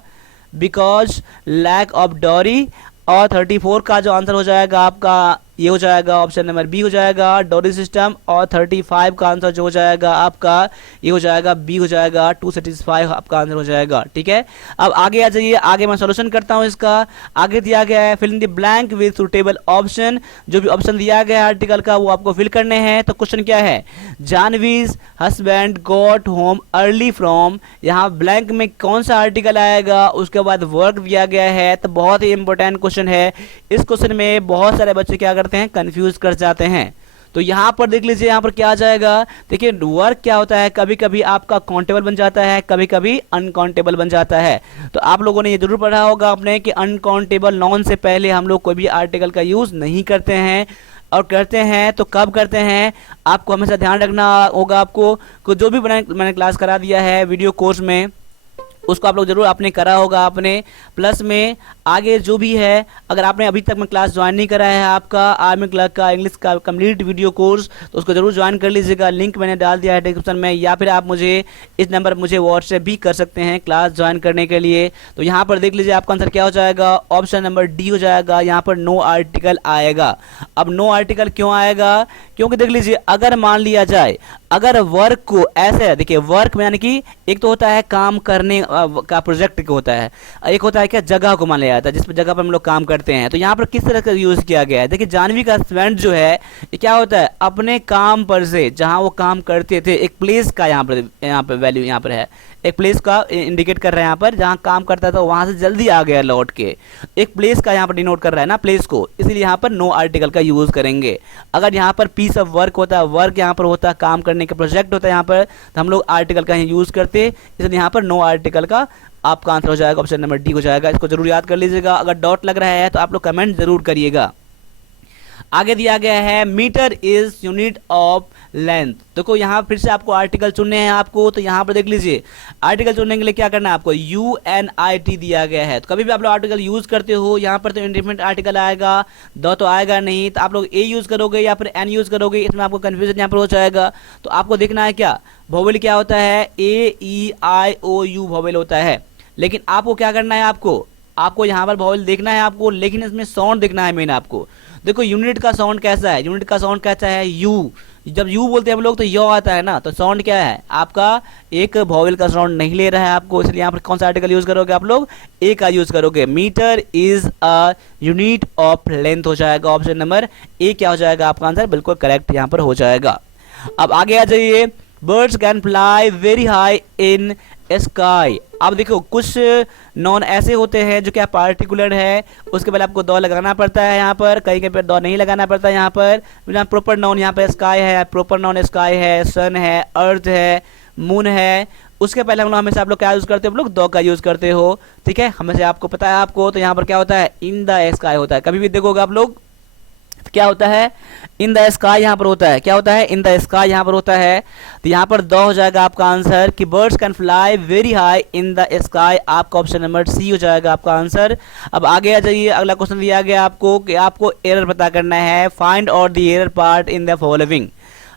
बिकॉज लैक ऑफ डॉरी। और 34 का जो आंसर हो जाएगा आपका ये हो जाएगा ऑप्शन नंबर बी हो जाएगा, डॉरी सिस्टम। और 35 का आंसर जो हो जाएगा आपका ये हो जाएगा बी हो जाएगा, टू सेटिस्फाई आपका आंसर हो जाएगा। ठीक है, अब आगे आ जाइए, आगे मैं सॉल्यूशन करता हूं इसका। आगे दिया गया है fill in the blank with suitable option, जो भी ऑप्शन दिया गया है आर्टिकल का वो आपको फिल करने हैं। तो क्वेश्चन क्या है, Janvi's husband got home early from, यहाँ ब्लैंक में कौन सा आर्टिकल आएगा, उसके बाद वर्क दिया गया है। तो बहुत ही इंपॉर्टेंट क्वेश्चन है, इस क्वेश्चन में बहुत सारे बच्चे क्या करते हैं, कंफ्यूज कर जाते हैं। तो यहाँ पर देख लीजिए, यहाँ पर क्या आ जाएगा, देखिए वर्क क्या होता है, कभी कभी आपका काउंटेबल बन जाता है, कभी कभी अनकाउंटेबल बन जाता है। तो आप लोगों ने ये जरूर पढ़ा होगा आपने कि अनकाउंटेबल नॉन से पहले हम लोग कोई भी आर्टिकल का यूज नहीं करते हैं, और करते हैं तो कब करते हैं, आपको हमेशा ध्यान रखना होगा। आपको जो भी मैंने क्लास करा दिया है वीडियो कोर्स में, उसको आप लोग जरूर आपने करा होगा आपने। प्लस में आगे जो भी है, अगर आपने अभी तक में क्लास ज्वाइन नहीं करा है आपका आर्मी क्लर्क का इंग्लिश का कंप्लीट वीडियो कोर्स, तो उसको जरूर ज्वाइन कर लीजिएगा। लिंक मैंने डाल दिया है डिस्क्रिप्शन में, या फिर आप मुझे इस नंबर पर मुझे व्हाट्सएप भी कर सकते हैं क्लास ज्वाइन करने के लिए। तो यहाँ पर देख लीजिए आपका आंसर क्या हो जाएगा, ऑप्शन नंबर डी हो जाएगा। यहाँ पर नो आर्टिकल आएगा। अब नो आर्टिकल क्यों आएगा, क्योंकि देख लीजिए अगर मान लिया जाए, अगर वर्क को ऐसे देखिए, वर्क में यानी कि एक तो होता है काम करने का प्रोजेक्ट को होता है, एक होता है क्या जगह को मान लिया जाता है जिस जगह पर हम लोग काम करते हैं। तो यहाँ पर किस तरह का यूज किया गया है, देखिए जानवी का हस्बैंड जो है ये क्या होता है, अपने काम पर से जहाँ वो काम करते थे एक प्लेस का यहाँ पर वैल्यू यहाँ पर है, एक प्लेस का इंडिकेट कर रहा है यहाँ पर, जहाँ काम करता था वहां से जल्दी आ गया लौट के, एक प्लेस का यहाँ पर डिनोट कर रहा है ना प्लेस को, इसलिए यहाँ पर नो आर्टिकल का यूज करेंगे। अगर यहाँ पर पीस ऑफ वर्क होता है, वर्क यहाँ पर होता है काम करने का प्रोजेक्ट होता है यहाँ पर, तो हम लोग आर्टिकल का ही यूज करते, इसलिए यहाँ पर नो आर्टिकल का आपका आंसर हो जाएगा, ऑप्शन नंबर डी हो जाएगा। इसको जरूर याद कर लीजिएगा। अगर डॉट लग रहा है तो आप लोग कमेंट जरूर करिएगा। आगे दिया गया है metre is unit of length. देखो यहाँ फिर से आपको आर्टिकल चुनने हैं आपको, तो यहाँ पर देख लीजिए आर्टिकल चुनने के लिए क्या करना है आपको, UNIT दिया गया है। तो कभी भी आप लोग आर्टिकल यूज करते हो, यहाँ पर तो इंडिपेंडेंट आर्टिकल आएगा, द तो आएगा नहीं, तो आप लोग ए यूज करोगे या फिर एन यूज करोगे, इसमें आपको कंफ्यूजन यहाँ पर हो जाएगा। तो आपको देखना है क्या वोवेल क्या होता है, AEIOU वोवेल होता है। लेकिन आपको क्या करना है, आपको यहाँ पर वोवेल देखना है आपको, लेकिन इसमें साउंड देखना है मेन आपको। देखो यूनिट का साउंड कैसा है, यूनिट का साउंड कैसा है, यू। जब यू बोलते हैं हम लोग तो यो आता है ना, तो साउंड क्या है आपका, एक वोवेल का साउंड नहीं ले रहा है आपको, इसलिए यहाँ पर कौन सा आर्टिकल यूज करोगे आप लोग, ए का यूज करोगे। Metre is a unit of length हो जाएगा, ऑप्शन नंबर ए क्या हो जाएगा आपका आंसर, बिल्कुल करेक्ट यहाँ पर हो जाएगा। अब आगे आ जाइए, birds can fly very high in sky. अब देखो कुछ नॉन ऐसे होते हैं जो क्या पार्टिकुलर है, उसके पहले आपको दो लगाना पड़ता है, यहाँ पर कहीं कहीं पर दो नहीं लगाना पड़ता है। यहाँ पर प्रॉपर नाउन यहाँ पे स्काई है, प्रॉपर नाउन स्काई है, सन है, अर्थ है, मून है, उसके पहले हम लोग हमेशा आप लोग क्या यूज करते हो, आप लोग दो का यूज करते हो, ठीक है, हमेशा आपको पता है आपको। तो यहाँ पर क्या होता है, इन द स्काई होता है, कभी भी देखोगे आप लोग क्या होता है, इन द स्काई यहाँ पर होता है, क्या होता है, इन द स्काई यहाँ पर होता है। तो यहाँ पर दो हो जाएगा आपका आंसर कि birds can fly very high in the sky, आपका ऑप्शन नंबर सी हो जाएगा आपका आंसर। अब आगे आ जाइए, अगला क्वेश्चन दिया गया आपको कि आपको एरर पता करना है, find out the error part in the following.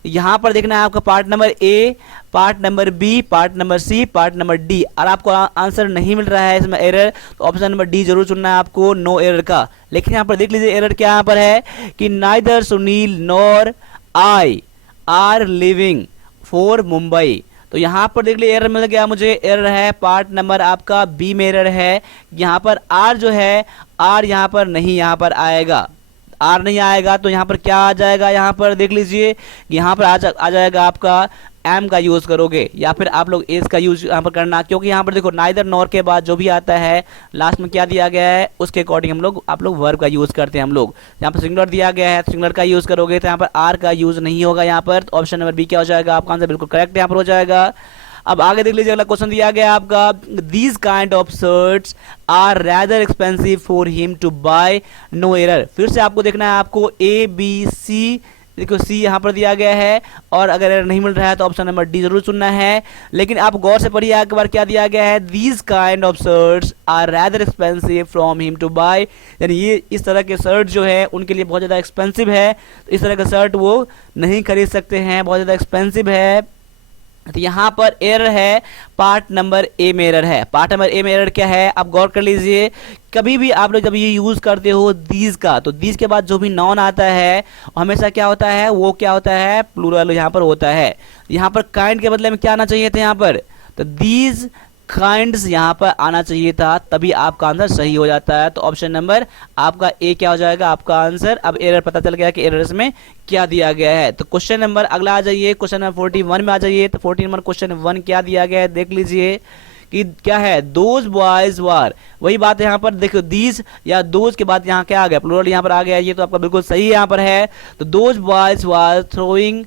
यहाँ पर देखना है आपका part number A, part number B, part number C, part number D. और आपको आंसर नहीं मिल रहा है इसमें एरर, तो ऑप्शन नंबर डी जरूर चुनना है आपको, नो एरर का। लेकिन यहाँ पर देख लीजिए एरर क्या यहाँ पर है कि neither Sunil nor I R living for Mumbai. तो यहाँ पर देख लीजिए एरर मिल गया मुझे, एरर है पार्ट नंबर आपका बी में एरर है। यहाँ पर आर जो है, आर यहाँ पर नहीं यहाँ पर आएगा, आर नहीं आएगा, तो यहाँ पर क्या आ जाएगा, यहाँ पर देख लीजिए यहाँ पर आ जाएगा आपका एम का यूज करोगे, या फिर आप लोग एस का यूज यहाँ पर करना, क्योंकि यहाँ पर देखो नाइदर नॉर के बाद जो भी आता है लास्ट में क्या दिया गया है उसके अकॉर्डिंग हम लोग आप लोग वर्ब का यूज करते हैं हम लोग। यहाँ पर सिंगुलर दिया गया है, सिंगुलर का यूज करोगे तो यहाँ पर आर का यूज नहीं होगा यहाँ पर, तो ऑप्शन नंबर बी क्या हो जाएगा आपका आंसर, बिल्कुल करेक्ट यहाँ पर हो जाएगा। अब आगे देख लीजिए, अगला क्वेश्चन दिया गया आपका, these kind of shirts are rather expensive for him to buy, no error. फिर से आपको देखना है आपको ए बी सी, देखो सी यहाँ पर दिया गया है, और अगर एरर नहीं मिल रहा है तो ऑप्शन नंबर डी जरूर चुनना है। लेकिन आप गौर से पढ़िए एक बार क्या दिया गया है, these kind of shirts are rather expensive from him to buy, यानी ये इस तरह के शर्ट जो है उनके लिए बहुत ज़्यादा एक्सपेंसिव है, तो इस तरह का शर्ट वो नहीं खरीद सकते हैं, बहुत ज़्यादा एक्सपेंसिव है। तो यहाँ पर एरर है पार्ट नंबर ए में एरर है, पार्ट नंबर ए में एरर क्या है आप गौर कर लीजिए। कभी भी आप लोग जब ये यूज करते हो दीज का, तो दीज के बाद जो भी नॉन आता है हमेशा क्या होता है, वो क्या होता है, प्लूरल यहाँ पर होता है। यहाँ पर काइंड के बदले में क्या आना चाहिए था यहाँ पर, तो दीज काइंड्स यहाँ पर आना चाहिए था, तभी आपका आंसर सही हो जाता है। तो ऑप्शन नंबर आपका ए क्या हो जाएगा आपका आंसर। अब एरर पता चल गया कि एरर में क्या दिया गया है। तो क्वेश्चन नंबर अगला आ जाइए, क्वेश्चन नंबर 41 में आ जाइए। तो 14 नंबर क्वेश्चन 1 क्या दिया गया है देख लीजिए कि क्या है, दोज बॉयज वार, वही बात है यहाँ पर देखो, दीज या दोज के बाद यहाँ क्या आ गया, प्लूरल यहाँ पर आ गया, ये तो आपका बिल्कुल सही यहाँ पर है। तो those boys were throwing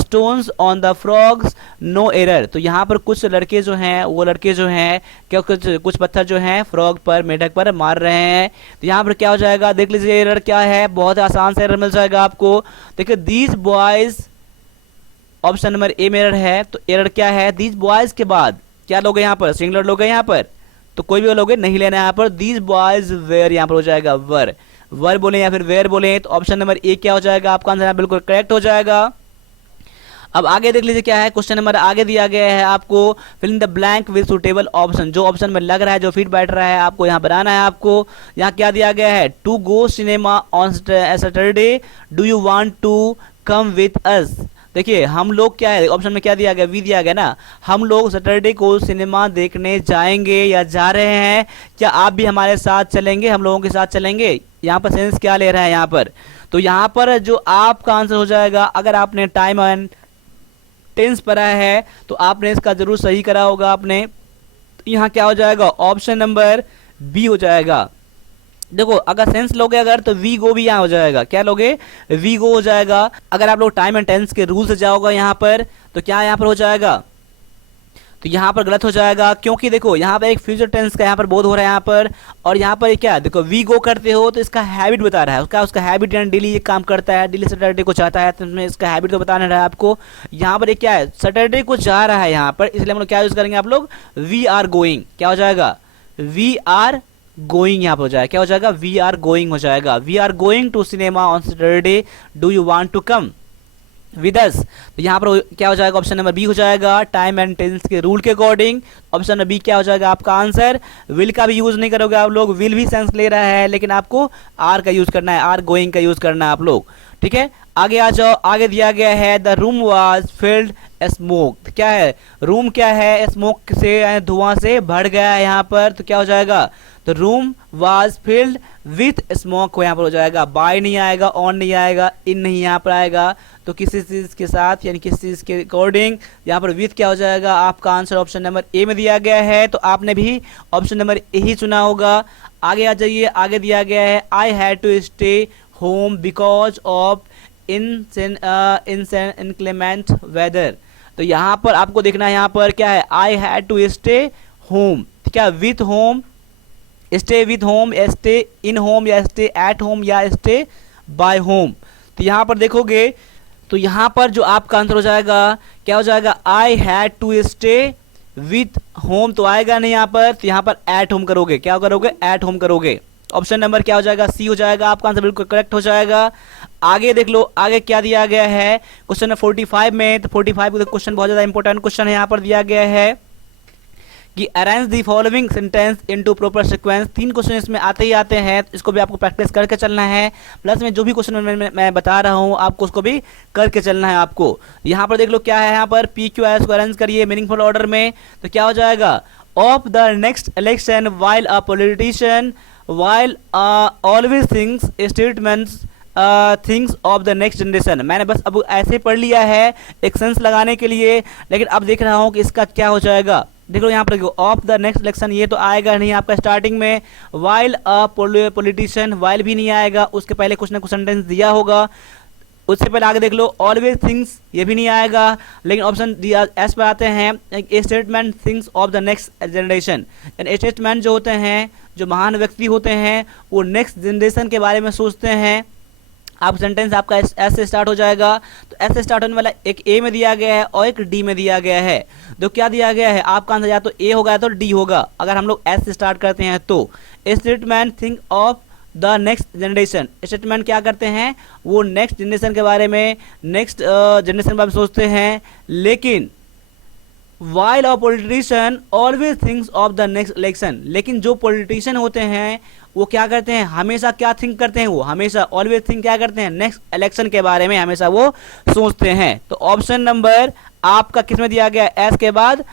stones on the frogs, no error. तो यहाँ पर कुछ लड़के जो हैं, वो लड़के जो हैं क्या कुछ पत्थर जो हैं फ्रॉग पर, मेढक पर मार रहे हैं। तो यहाँ पर क्या हो जाएगा देख लीजिए, एरर क्या है, बहुत आसान से एरर मिल जाएगा आपको। देखिए these boys, option number A में एरर है, तो एरर क्या है, दीज बॉयज के बाद क्या लोगे यहाँ पर, सिंगुलर लोगे यहाँ पर, तो कोई भी लोगे नहीं लेना यहाँ पर। दीज बॉयज वेयर यहाँ पर हो जाएगा वर, वर बोले या फिर वेयर बोले, तो ऑप्शन नंबर ए क्या हो जाएगा आपका आंसर यहाँ बिल्कुल करेक्ट हो जाएगा। अब आगे देख लीजिए क्या है, क्वेश्चन नंबर आगे दिया गया है आपको, fill in the blank with suitable option, जो ऑप्शन में लग रहा है, जो फिट बैठ रहा है, आपको यहाँ बनाना है। आपको यहाँ क्या दिया गया है, to go cinema on Saturday, do you want to come with us. देखिए हम लोग क्या है, ऑप्शन में क्या दिया गया, वी दिया गया ना, हम लोग सैटरडे को सिनेमा देखने जाएंगे या जा रहे हैं, क्या आप भी हमारे साथ चलेंगे, हम लोगों के साथ चलेंगे। यहाँ पर सेंस क्या ले रहा है यहाँ पर, तो यहाँ पर जो आपका आंसर हो जाएगा, अगर आपने टाइम एंड टेंस पढ़ा है तो आपने इसका जरूर सही करा होगा आपने। यहाँ क्या हो जाएगा, ऑप्शन नंबर बी हो जाएगा। देखो अगर सेंस लोगे अगर, तो वी गो भी यहाँ हो जाएगा, क्या लोगे, वी गो हो जाएगा। अगर आप लोग टाइम एंड टेंस के रूल से जाओगे यहाँ पर, तो क्या यहाँ पर हो जाएगा, तो यहाँ पर गलत हो जाएगा, क्योंकि देखो यहाँ पर एक फ्यूचर टेंस का यहाँ पर बोध हो रहा है यहाँ पर, और यहाँ पर क्या देखो वी गो करते हो तो इसका हैबिट बता रहा है, उसका हैबिट यानी डेली ये काम करता है, डेली सैटरडे को चाहता है, तो इसमें इसका हैबिट तो बताना रहा है आपको। यहाँ पर एक क्या है, सैटरडे को जा रहा है यहाँ पर, इसलिए हम लोग क्या यूज करेंगे आप लोग, वी आर गोइंग, क्या हो जाएगा, वी आर गोइंग यहाँ पर हो जाएगा, क्या हो जाएगा, वी आर गोइंग हो जाएगा, we are going to cinema on Saturday, do you want to come with us. तो यहाँ पर क्या हो जाएगा, ऑप्शन नंबर बी हो जाएगा, टाइम एंड टेंस के रूल के अकॉर्डिंग। ऑप्शन नंबर बी क्या हो जाएगा आपका आंसर। विल का भी यूज नहीं करोगे आप लोग, विल भी सेंस ले रहा है, लेकिन आपको आर का यूज करना है, आर गोइंग का यूज करना है आप लोग, ठीक है। आगे आ जाओ, आगे दिया गया है the room was field smoke, क्या है, रूम क्या है, स्मोक से धुआं से भर गया है यहाँ पर, तो क्या हो जाएगा, तो room was filled with smoke को यहाँ पर हो जाएगा, बाय नहीं आएगा, ऑन नहीं आएगा, इन नहीं यहाँ पर आएगा, तो किसी चीज के साथ यानी किसी चीज के अकॉर्डिंग यहाँ पर विथ क्या हो जाएगा, आपका आंसर ऑप्शन नंबर ए में दिया गया है, तो आपने भी ऑप्शन नंबर ए ही चुना होगा। आगे आ जाइए, आगे दिया गया है I had to stay home because of inclement weather, तो यहाँ पर आपको देखना है, यहाँ पर क्या है, I had to stay home, क्या with home, stay with home, stay in home, या स्टे एट होम, या स्टे बाय होम। तो यहाँ पर देखोगे तो यहाँ पर जो आपका आंसर हो जाएगा क्या हो जाएगा, I had to stay with home तो आएगा नहीं यहाँ पर, तो यहाँ पर एट होम करोगे, क्या करोगे, एट होम करोगे। ऑप्शन नंबर क्या हो जाएगा, सी हो जाएगा, आपका आंसर बिल्कुल करेक्ट हो जाएगा। आगे देख लो, आगे क्या दिया गया है क्वेश्चन 45 में, तो 45 का क्वेश्चन बहुत ज्यादा इंपॉर्टेंट क्वेश्चन है, यहाँ पर दिया गया है कि arrange the following sentence into proper sequence. 3 question इसमें आते ही आते हैं, इसको भी आपको प्रैक्टिस करके चलना है, प्लस में जो भी क्वेश्चन मैं बता रहा हूँ आपको उसको भी करके चलना है आपको। यहाँ पर देख लो क्या है, यहाँ पर पी क्यू एस को अरेंज करिए मीनिंगफुल ऑर्डर में, तो क्या हो जाएगा, of the next election while a politician while always things statements things of the next generation. मैंने बस अब ऐसे पढ़ लिया है एक सेंस लगाने के लिए, लेकिन अब देख रहा हूँ कि इसका क्या हो जाएगा। देख लो यहाँ पर ऑफ द नेक्स्ट इलेक्शन, ये तो आएगा नहीं आपका स्टार्टिंग में, वाइल अ पॉलिटिशियन, वाइल भी नहीं आएगा, उसके पहले कुछ ना कुछ सेंटेंस दिया होगा, उससे पहले आगे देख लो ऑलवेज थिंग्स, ये भी नहीं आएगा, लेकिन ऑप्शन एस पे आते हैं statement things of the next generation. Statement जो होते हैं, जो महान व्यक्ति होते हैं, वो नेक्स्ट जनरेशन के बारे में सोचते हैं। आप सेंटेंस आपका एस से स्टार्ट हो जाएगा, तो एस से स्टार्ट होने वाला एक ए में दिया गया है और एक डी में दिया गया है। तो क्या दिया गया है, आपका आंसर या तो ए होगा या तो डी होगा, अगर हम लोग एस से स्टार्ट करते हैं तो। Statement think of the next generation, statement क्या करते हैं, वो नेक्स्ट जनरेशन के बारे में, नेक्स्ट जनरेशन के बारे में सोचते हैं, लेकिन while a politician always thinks of the next election, लेकिन जो पॉलिटिशियन होते हैं वो क्या करते हैं, हमेशा क्या थिंक करते हैं, वो हमेशा ऑलवेज थिंक क्या करते हैं, नेक्स्ट इलेक्शन के बारे में हमेशा वो सोचते हैं। तो ऑप्शन नंबर आपका किस में दिया गया, एस के बाद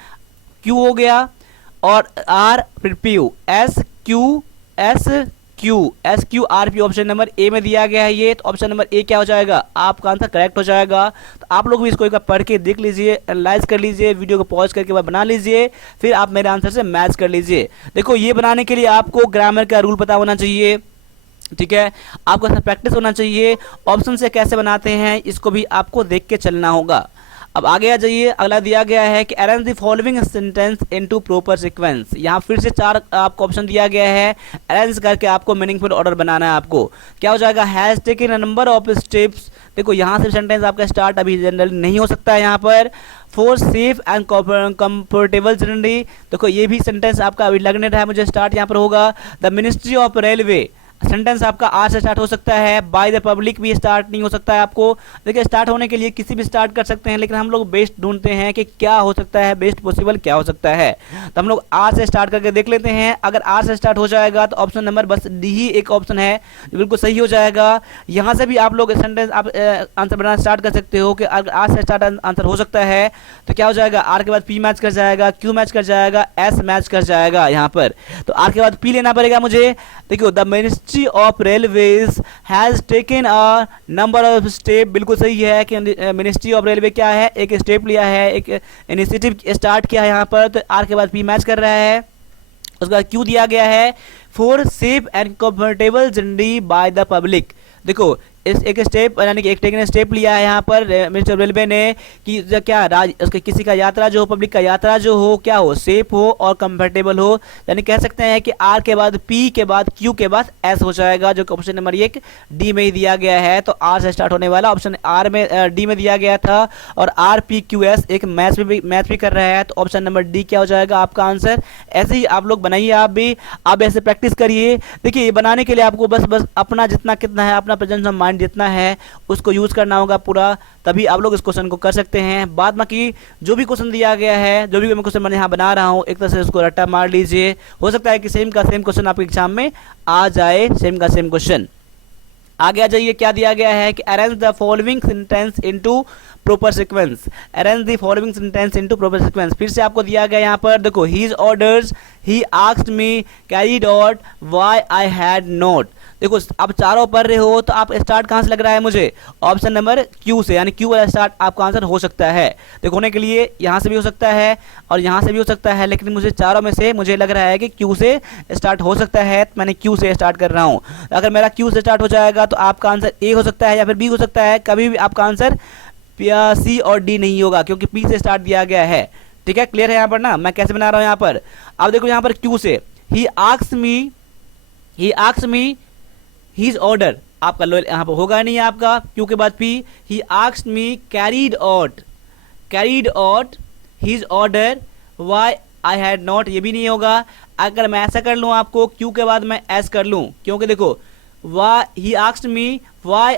क्यू हो गया और आर फिर P U, S Q R P, option number A में दिया गया है ये, तो ऑप्शन नंबर ए क्या हो जाएगा, आपका आंसर करेक्ट हो जाएगा। तो आप लोग भी इसको एक बार पढ़ के देख लीजिए, एनालाइज कर लीजिए, वीडियो को पॉज करके बाद बना लीजिए, फिर आप मेरे आंसर से मैच कर लीजिए। देखो ये बनाने के लिए आपको ग्रामर का रूल पता होना चाहिए, ठीक है, आपको प्रैक्टिस होना चाहिए, ऑप्शन से कैसे बनाते हैं इसको भी आपको देख के चलना होगा। अब आगे आ जाइए, अगला दिया गया है कि arrange the following sentence into proper sequence. यहाँ फिर से 4 आपको ऑप्शन दिया गया है, अरेंज करके आपको मीनिंगफुल ऑर्डर बनाना है। आपको क्या हो जाएगा, has taken a number of steps. देखो यहाँ से सेंटेंस आपका स्टार्ट अभी जनरली नहीं हो सकता है यहाँ पर। For safe and comfortable journey, देखो ये भी सेंटेंस आपका अभी लगने रहा है मुझे स्टार्ट यहाँ पर होगा। The ministry of railway, sentence आपका आर से स्टार्ट हो सकता है। बाय द पब्लिक भी स्टार्ट नहीं हो सकता है आपको। देखिए स्टार्ट होने के लिए किसी भी स्टार्ट कर सकते हैं, लेकिन हम लोग बेस्ट ढूंढते हैं कि क्या हो सकता है, बेस्ट पॉसिबल क्या हो सकता है। तो हम लोग आर से स्टार्ट करके देख लेते हैं। अगर आर से स्टार्ट हो जाएगा तो ऑप्शन नंबर बस डी ही एक ऑप्शन है जो बिल्कुल सही हो जाएगा। यहाँ से भी आप लोग सेंटेंस आप आंसर बनाना स्टार्ट कर सकते हो कि अगर आर से स्टार्ट आंसर हो सकता है तो क्या हो जाएगा, आर के बाद पी मैच कर जाएगा, क्यू मैच कर जाएगा, एस मैच कर जाएगा यहाँ पर। तो आर के बाद पी लेना पड़ेगा मुझे। देखियो the ministry of railways has taken a number of step, बिल्कुल सही है कि मिनिस्ट्री ऑफ रेलवे क्या है, एक स्टेप लिया है, एक इनिशिएटिव स्टार्ट किया है यहाँ पर। तो आर के बाद पी मैच कर रहा है। उसके बाद क्यू दिया गया है for safe and comfortable journey by the public. देखो इस एक स्टेप यानी कि एक टेकन स्टेप लिया है यहाँ पर मिनिस्टर रेलवे ने कि क्या उसके किसी का यात्रा जो हो, पब्लिक का यात्रा जो हो क्या हो, सेफ हो और कंफर्टेबल हो। यानी कह सकते हैं कि आर के बाद पी के बाद क्यू के बाद एस हो जाएगा, जो कि ऑप्शन नंबर 1 डी में ही दिया गया है। तो आर से स्टार्ट होने वाला ऑप्शन आर में डी में दिया गया था और आर पी क्यू एस एक मैच भी कर रहा है। तो ऑप्शन नंबर डी क्या हो जाएगा आपका आंसर। ऐसे ही आप लोग बनाइए, आप ऐसे प्रैक्टिस करिए। देखिए ये बनाने के लिए आपको बस अपना जितना कितना है, अपना प्रेजेंस ऑफ माइंड जितना है उसको यूज करना होगा पूरा, तभी आप लोग इस क्वेश्चन को कर सकते हैं। बाद बाकी जो भी क्वेश्चन दिया गया है, जो भी मैं क्वेश्चन मैं यहाँ बना रहा हूँ, एक तरह से उसको रट्टा मार लीजिए। हो सकता है कि सेम का सेम क्वेश्चन आपके एग्जाम में आ जाए, सेम का सेम क्वेश्चन। आगे आ जाइए, क्या दिया गया है कि arrange the following sentence into proper sequence. Arrange the following sentence into proper sequence फिर से आपको दिया गया यहाँ पर। देखो his orders he asked me carried out why I had not. देखो आप चारों पढ़ रहे हो तो आप स्टार्ट कहाँ से लग रहा है मुझे, ऑप्शन नंबर क्यू से, यानी क्यू वाला स्टार्ट आपका आंसर हो सकता है। देखो होने के लिए यहाँ से भी हो सकता है और यहाँ से भी हो सकता है, लेकिन मुझे चारों में से मुझे लग रहा है कि क्यू से स्टार्ट हो सकता है, तो मैंने क्यू से स्टार्ट कर रहा हूँ। अगर मेरा क्यू से स्टार्ट हो जाएगा तो आपका आंसर ए हो सकता है या फिर बी हो सकता है। कभी भी आपका आंसर सी और डी नहीं होगा क्योंकि पी से स्टार्ट दिया गया है। ठीक है, क्लियर है यहाँ पर ना, मैं कैसे बना रहा हूँ यहाँ पर। अब देखो यहाँ पर क्यू से ही आस्क्ड मी हिज ऑर्डर, आपका यहाँ पर होगा नहीं आपका क्यू के बाद P. He asked me carried out his order why I had not, ये भी नहीं होगा। अगर मैं ऐसा कर लूँ आपको क्यू के बाद मैं एस कर लूँ, क्योंकि देखो ही asked me why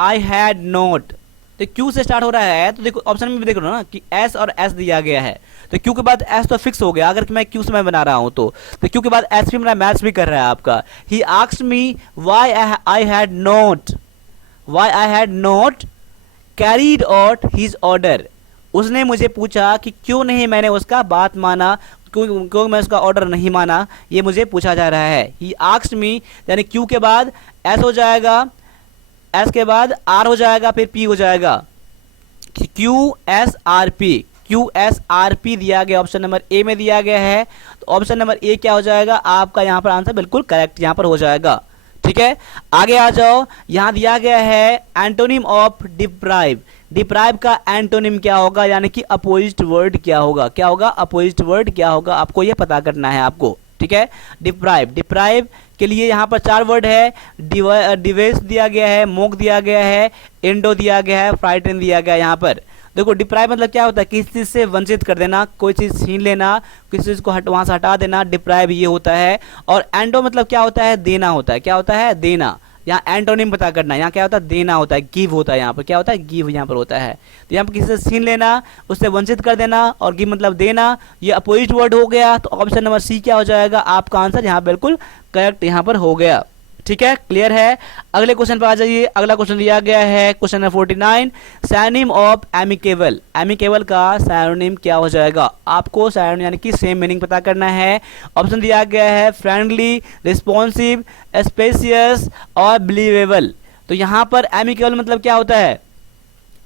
I had not, तो क्यू से स्टार्ट हो रहा है। तो देखो ऑप्शन में भी देख लो ना कि एस और एस दिया गया है, तो क्यू के बाद एस तो फिक्स हो गया। अगर मैं क्यू से मैं बना रहा हूं तो क्यू के बाद एस भी मेरा मैच भी कर रहा है आपका। ही asked me why I had not carried out his order. उसने मुझे पूछा कि क्यों नहीं मैंने उसका बात माना, क्यों मैं उसका ऑर्डर नहीं माना, ये मुझे पूछा जा रहा है। ही आस्क्ड मी यानी क्यू के बाद एस हो जाएगा, एस के बाद आर हो जाएगा, फिर पी हो जाएगा। क्यू एस आर पी दिया गया, ऑप्शन नंबर ए में दिया गया है। तो ऑप्शन नंबर ए क्या हो जाएगा आपका यहाँ पर आंसर बिल्कुल करेक्ट यहाँ पर हो जाएगा। ठीक है, आगे आ जाओ। यहाँ दिया गया है एंटोनिम ऑफ डिप्राइव। डिप्राइव का एंटोनिम क्या होगा, यानी कि अपोजिट वर्ड क्या होगा, अपोजिट वर्ड क्या होगा, आपको ये पता करना है आपको। ठीक है, डिप्राइव के लिए यहाँ पर 4 वर्ड है। डिवेस दिया गया है, मोक दिया गया है, इंडो दिया गया है, फ्राइटन दिया गया है। यहाँ पर देखो डिप्राइव मतलब क्या होता है, किसी चीज़ से वंचित कर देना, कोई चीज़ छीन लेना, किसी चीज़ को वहाँ से हटा देना, डिप्राइव ये होता है। और एंडो मतलब क्या होता है, देना होता है। क्या होता है, देना। यहाँ एंटोनिम पता करना, यहाँ क्या होता है, देना होता है, गिव होता है। यहाँ पर क्या होता है, गिव यहाँ पर होता है। तो यहाँ पर किसी से छीन लेना, उससे वंचित कर देना, और गिव मतलब देना, ये अपोजिट वर्ड हो गया। तो ऑप्शन नंबर सी क्या हो जाएगा आपका आंसर, यहाँ बिल्कुल करेक्ट यहाँ पर हो गया। ठीक है, क्लियर है। अगले क्वेश्चन पर आ जाइए। अगला क्वेश्चन दिया गया है question number 49, synonym of amicable. Amicable का सैनोनिम क्या हो जाएगा, आपको सैनोनिम यानी कि सेम मीनिंग पता करना है। ऑप्शन दिया गया है फ्रेंडली, रिस्पॉन्सिव, स्पेसियस और बिलीवेबल। तो यहाँ पर एमिकेबल मतलब क्या होता है,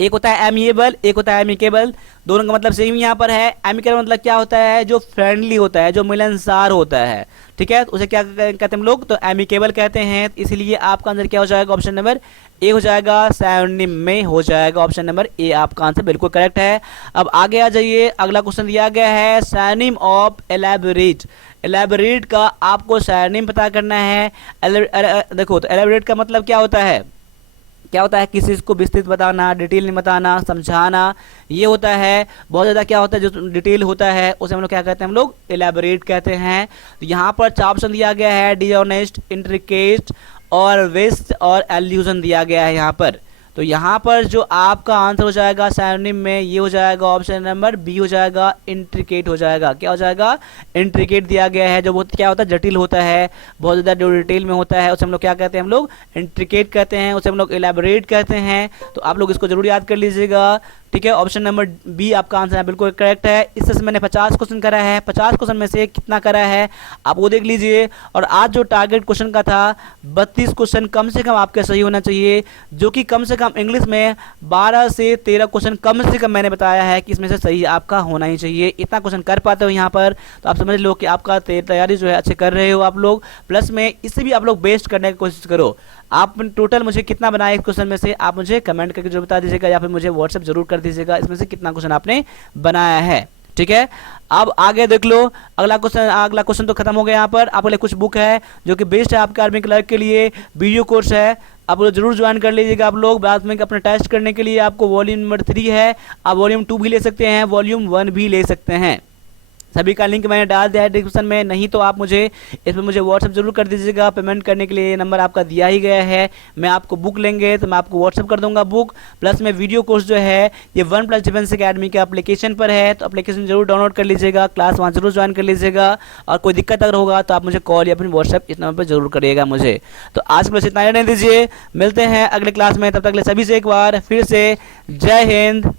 एक होता है एमिएबल, एक होता है एमिकेबल, दोनों का मतलब सेम यहाँ पर है। एमिकेबल मतलब क्या होता है, जो फ्रेंडली होता है, जो मिलनसार होता है। ठीक है, उसे क्या कहते हैं हम लोग, तो एमिकेबल कहते हैं। इसलिए आपका आंसर क्या हो जाएगा, ऑप्शन नंबर ए हो जाएगा, सैनिम में हो जाएगा। ऑप्शन नंबर ए आपका आंसर बिल्कुल करेक्ट है। अब आगे आ जाइए, अगला क्वेश्चन दिया गया है सैनिम ऑफ एलैबोरेट। एलैबोरेट का आपको सैनिम पता करना है। देखो तो एलैबोरेट का मतलब क्या होता है, क्या होता है, किसी चीज़ को विस्तृत बताना, डिटेल में बताना, समझाना, ये होता है। बहुत ज़्यादा क्या होता है, जो डिटेल होता है उसे हम लोग क्या कहते हैं, हम लोग एलैबोरेट कहते हैं। तो यहाँ पर 4 ऑप्शन दिया गया है, डिसऑनेस्ट, इंट्रिकेट और वेस्ट और एल्यूजन दिया गया है यहाँ पर। तो यहाँ पर जो आपका आंसर हो जाएगा सैनिम में, ये हो जाएगा ऑप्शन नंबर बी हो जाएगा, इंट्रिकेट हो जाएगा। क्या हो जाएगा, इंट्रिकेट दिया गया है। जो बहुत क्या होता है, जटिल होता है, बहुत ज़्यादा जो डिटेल में होता है उसे हम लोग क्या कहते हैं, हम लोग इंट्रिकेट कहते हैं, उसे हम लोग एलैबोरेट कहते हैं। तो आप लोग इसको जरूर याद कर लीजिएगा, ठीक है। ऑप्शन नंबर बी आपका आंसर है, बिल्कुल करेक्ट है। इससे मैंने 50 क्वेश्चन करा है, 50 क्वेश्चन में से कितना करा है आप वो देख लीजिए। और आज जो टारगेट क्वेश्चन का था 32 क्वेश्चन कम से कम आपके सही होना चाहिए, जो कि कम से कम इंग्लिश में 12 से 13 क्वेश्चन कम से कम मैंने बताया है कि इसमें से सही आपका होना ही चाहिए। इतना क्वेश्चन कर पाते हो यहाँ पर तो आप समझ लो कि आपका तैयारी जो है अच्छे कर रहे हो आप लोग। प्लस में इससे भी आप लोग बेस्ट करने की कोशिश करो। आप टोटल मुझे कितना बनाए इस क्वेश्चन में से आप मुझे कमेंट करके जो बता दीजिएगा, या फिर मुझे व्हाट्सएप जरूर कर दीजिएगा इसमें से कितना क्वेश्चन आपने बनाया है, ठीक है। अब आगे देख लो, अगला क्वेश्चन तो खत्म हो गया। यहाँ पर आपके लिए कुछ बुक है जो कि बेस्ट है आपके आर्मी क्लर्क के लिए, वीडियो कोर्स है, आप लोग जरूर ज्वाइन कर लीजिएगा। आप लोग बाद में अपना टेस्ट करने के लिए आपको वॉल्यूम नंबर 3 है, आप वॉल्यूम 2 भी ले सकते हैं, वॉल्यूम 1 भी ले सकते हैं। सभी का लिंक मैंने डाल दिया है डिस्क्रिप्शन में, नहीं तो आप मुझे इसमें मुझे व्हाट्सअप जरूर कर दीजिएगा। पेमेंट करने के लिए नंबर आपका दिया ही गया है। मैं आपको बुक लेंगे तो मैं आपको व्हाट्सअप कर दूंगा बुक, प्लस में वीडियो कोर्स जो है ये 1+ डिफेंस अकेडमी के एप्लीकेशन पर है, तो एप्लीकेशन जरूर डाउनलोड कर लीजिएगा, क्लास वहाँ जरूर ज्वाइन कर लीजिएगा। और कोई दिक्कत अगर होगा तो आप मुझे कॉल या फिर व्हाट्सअप इस नंबर पर जरूर करिएगा मुझे। तो आज के बस इतना रहने दीजिए, मिलते हैं अगले क्लास में, तब तक के लिए सभी से एक बार फिर से जय हिंद,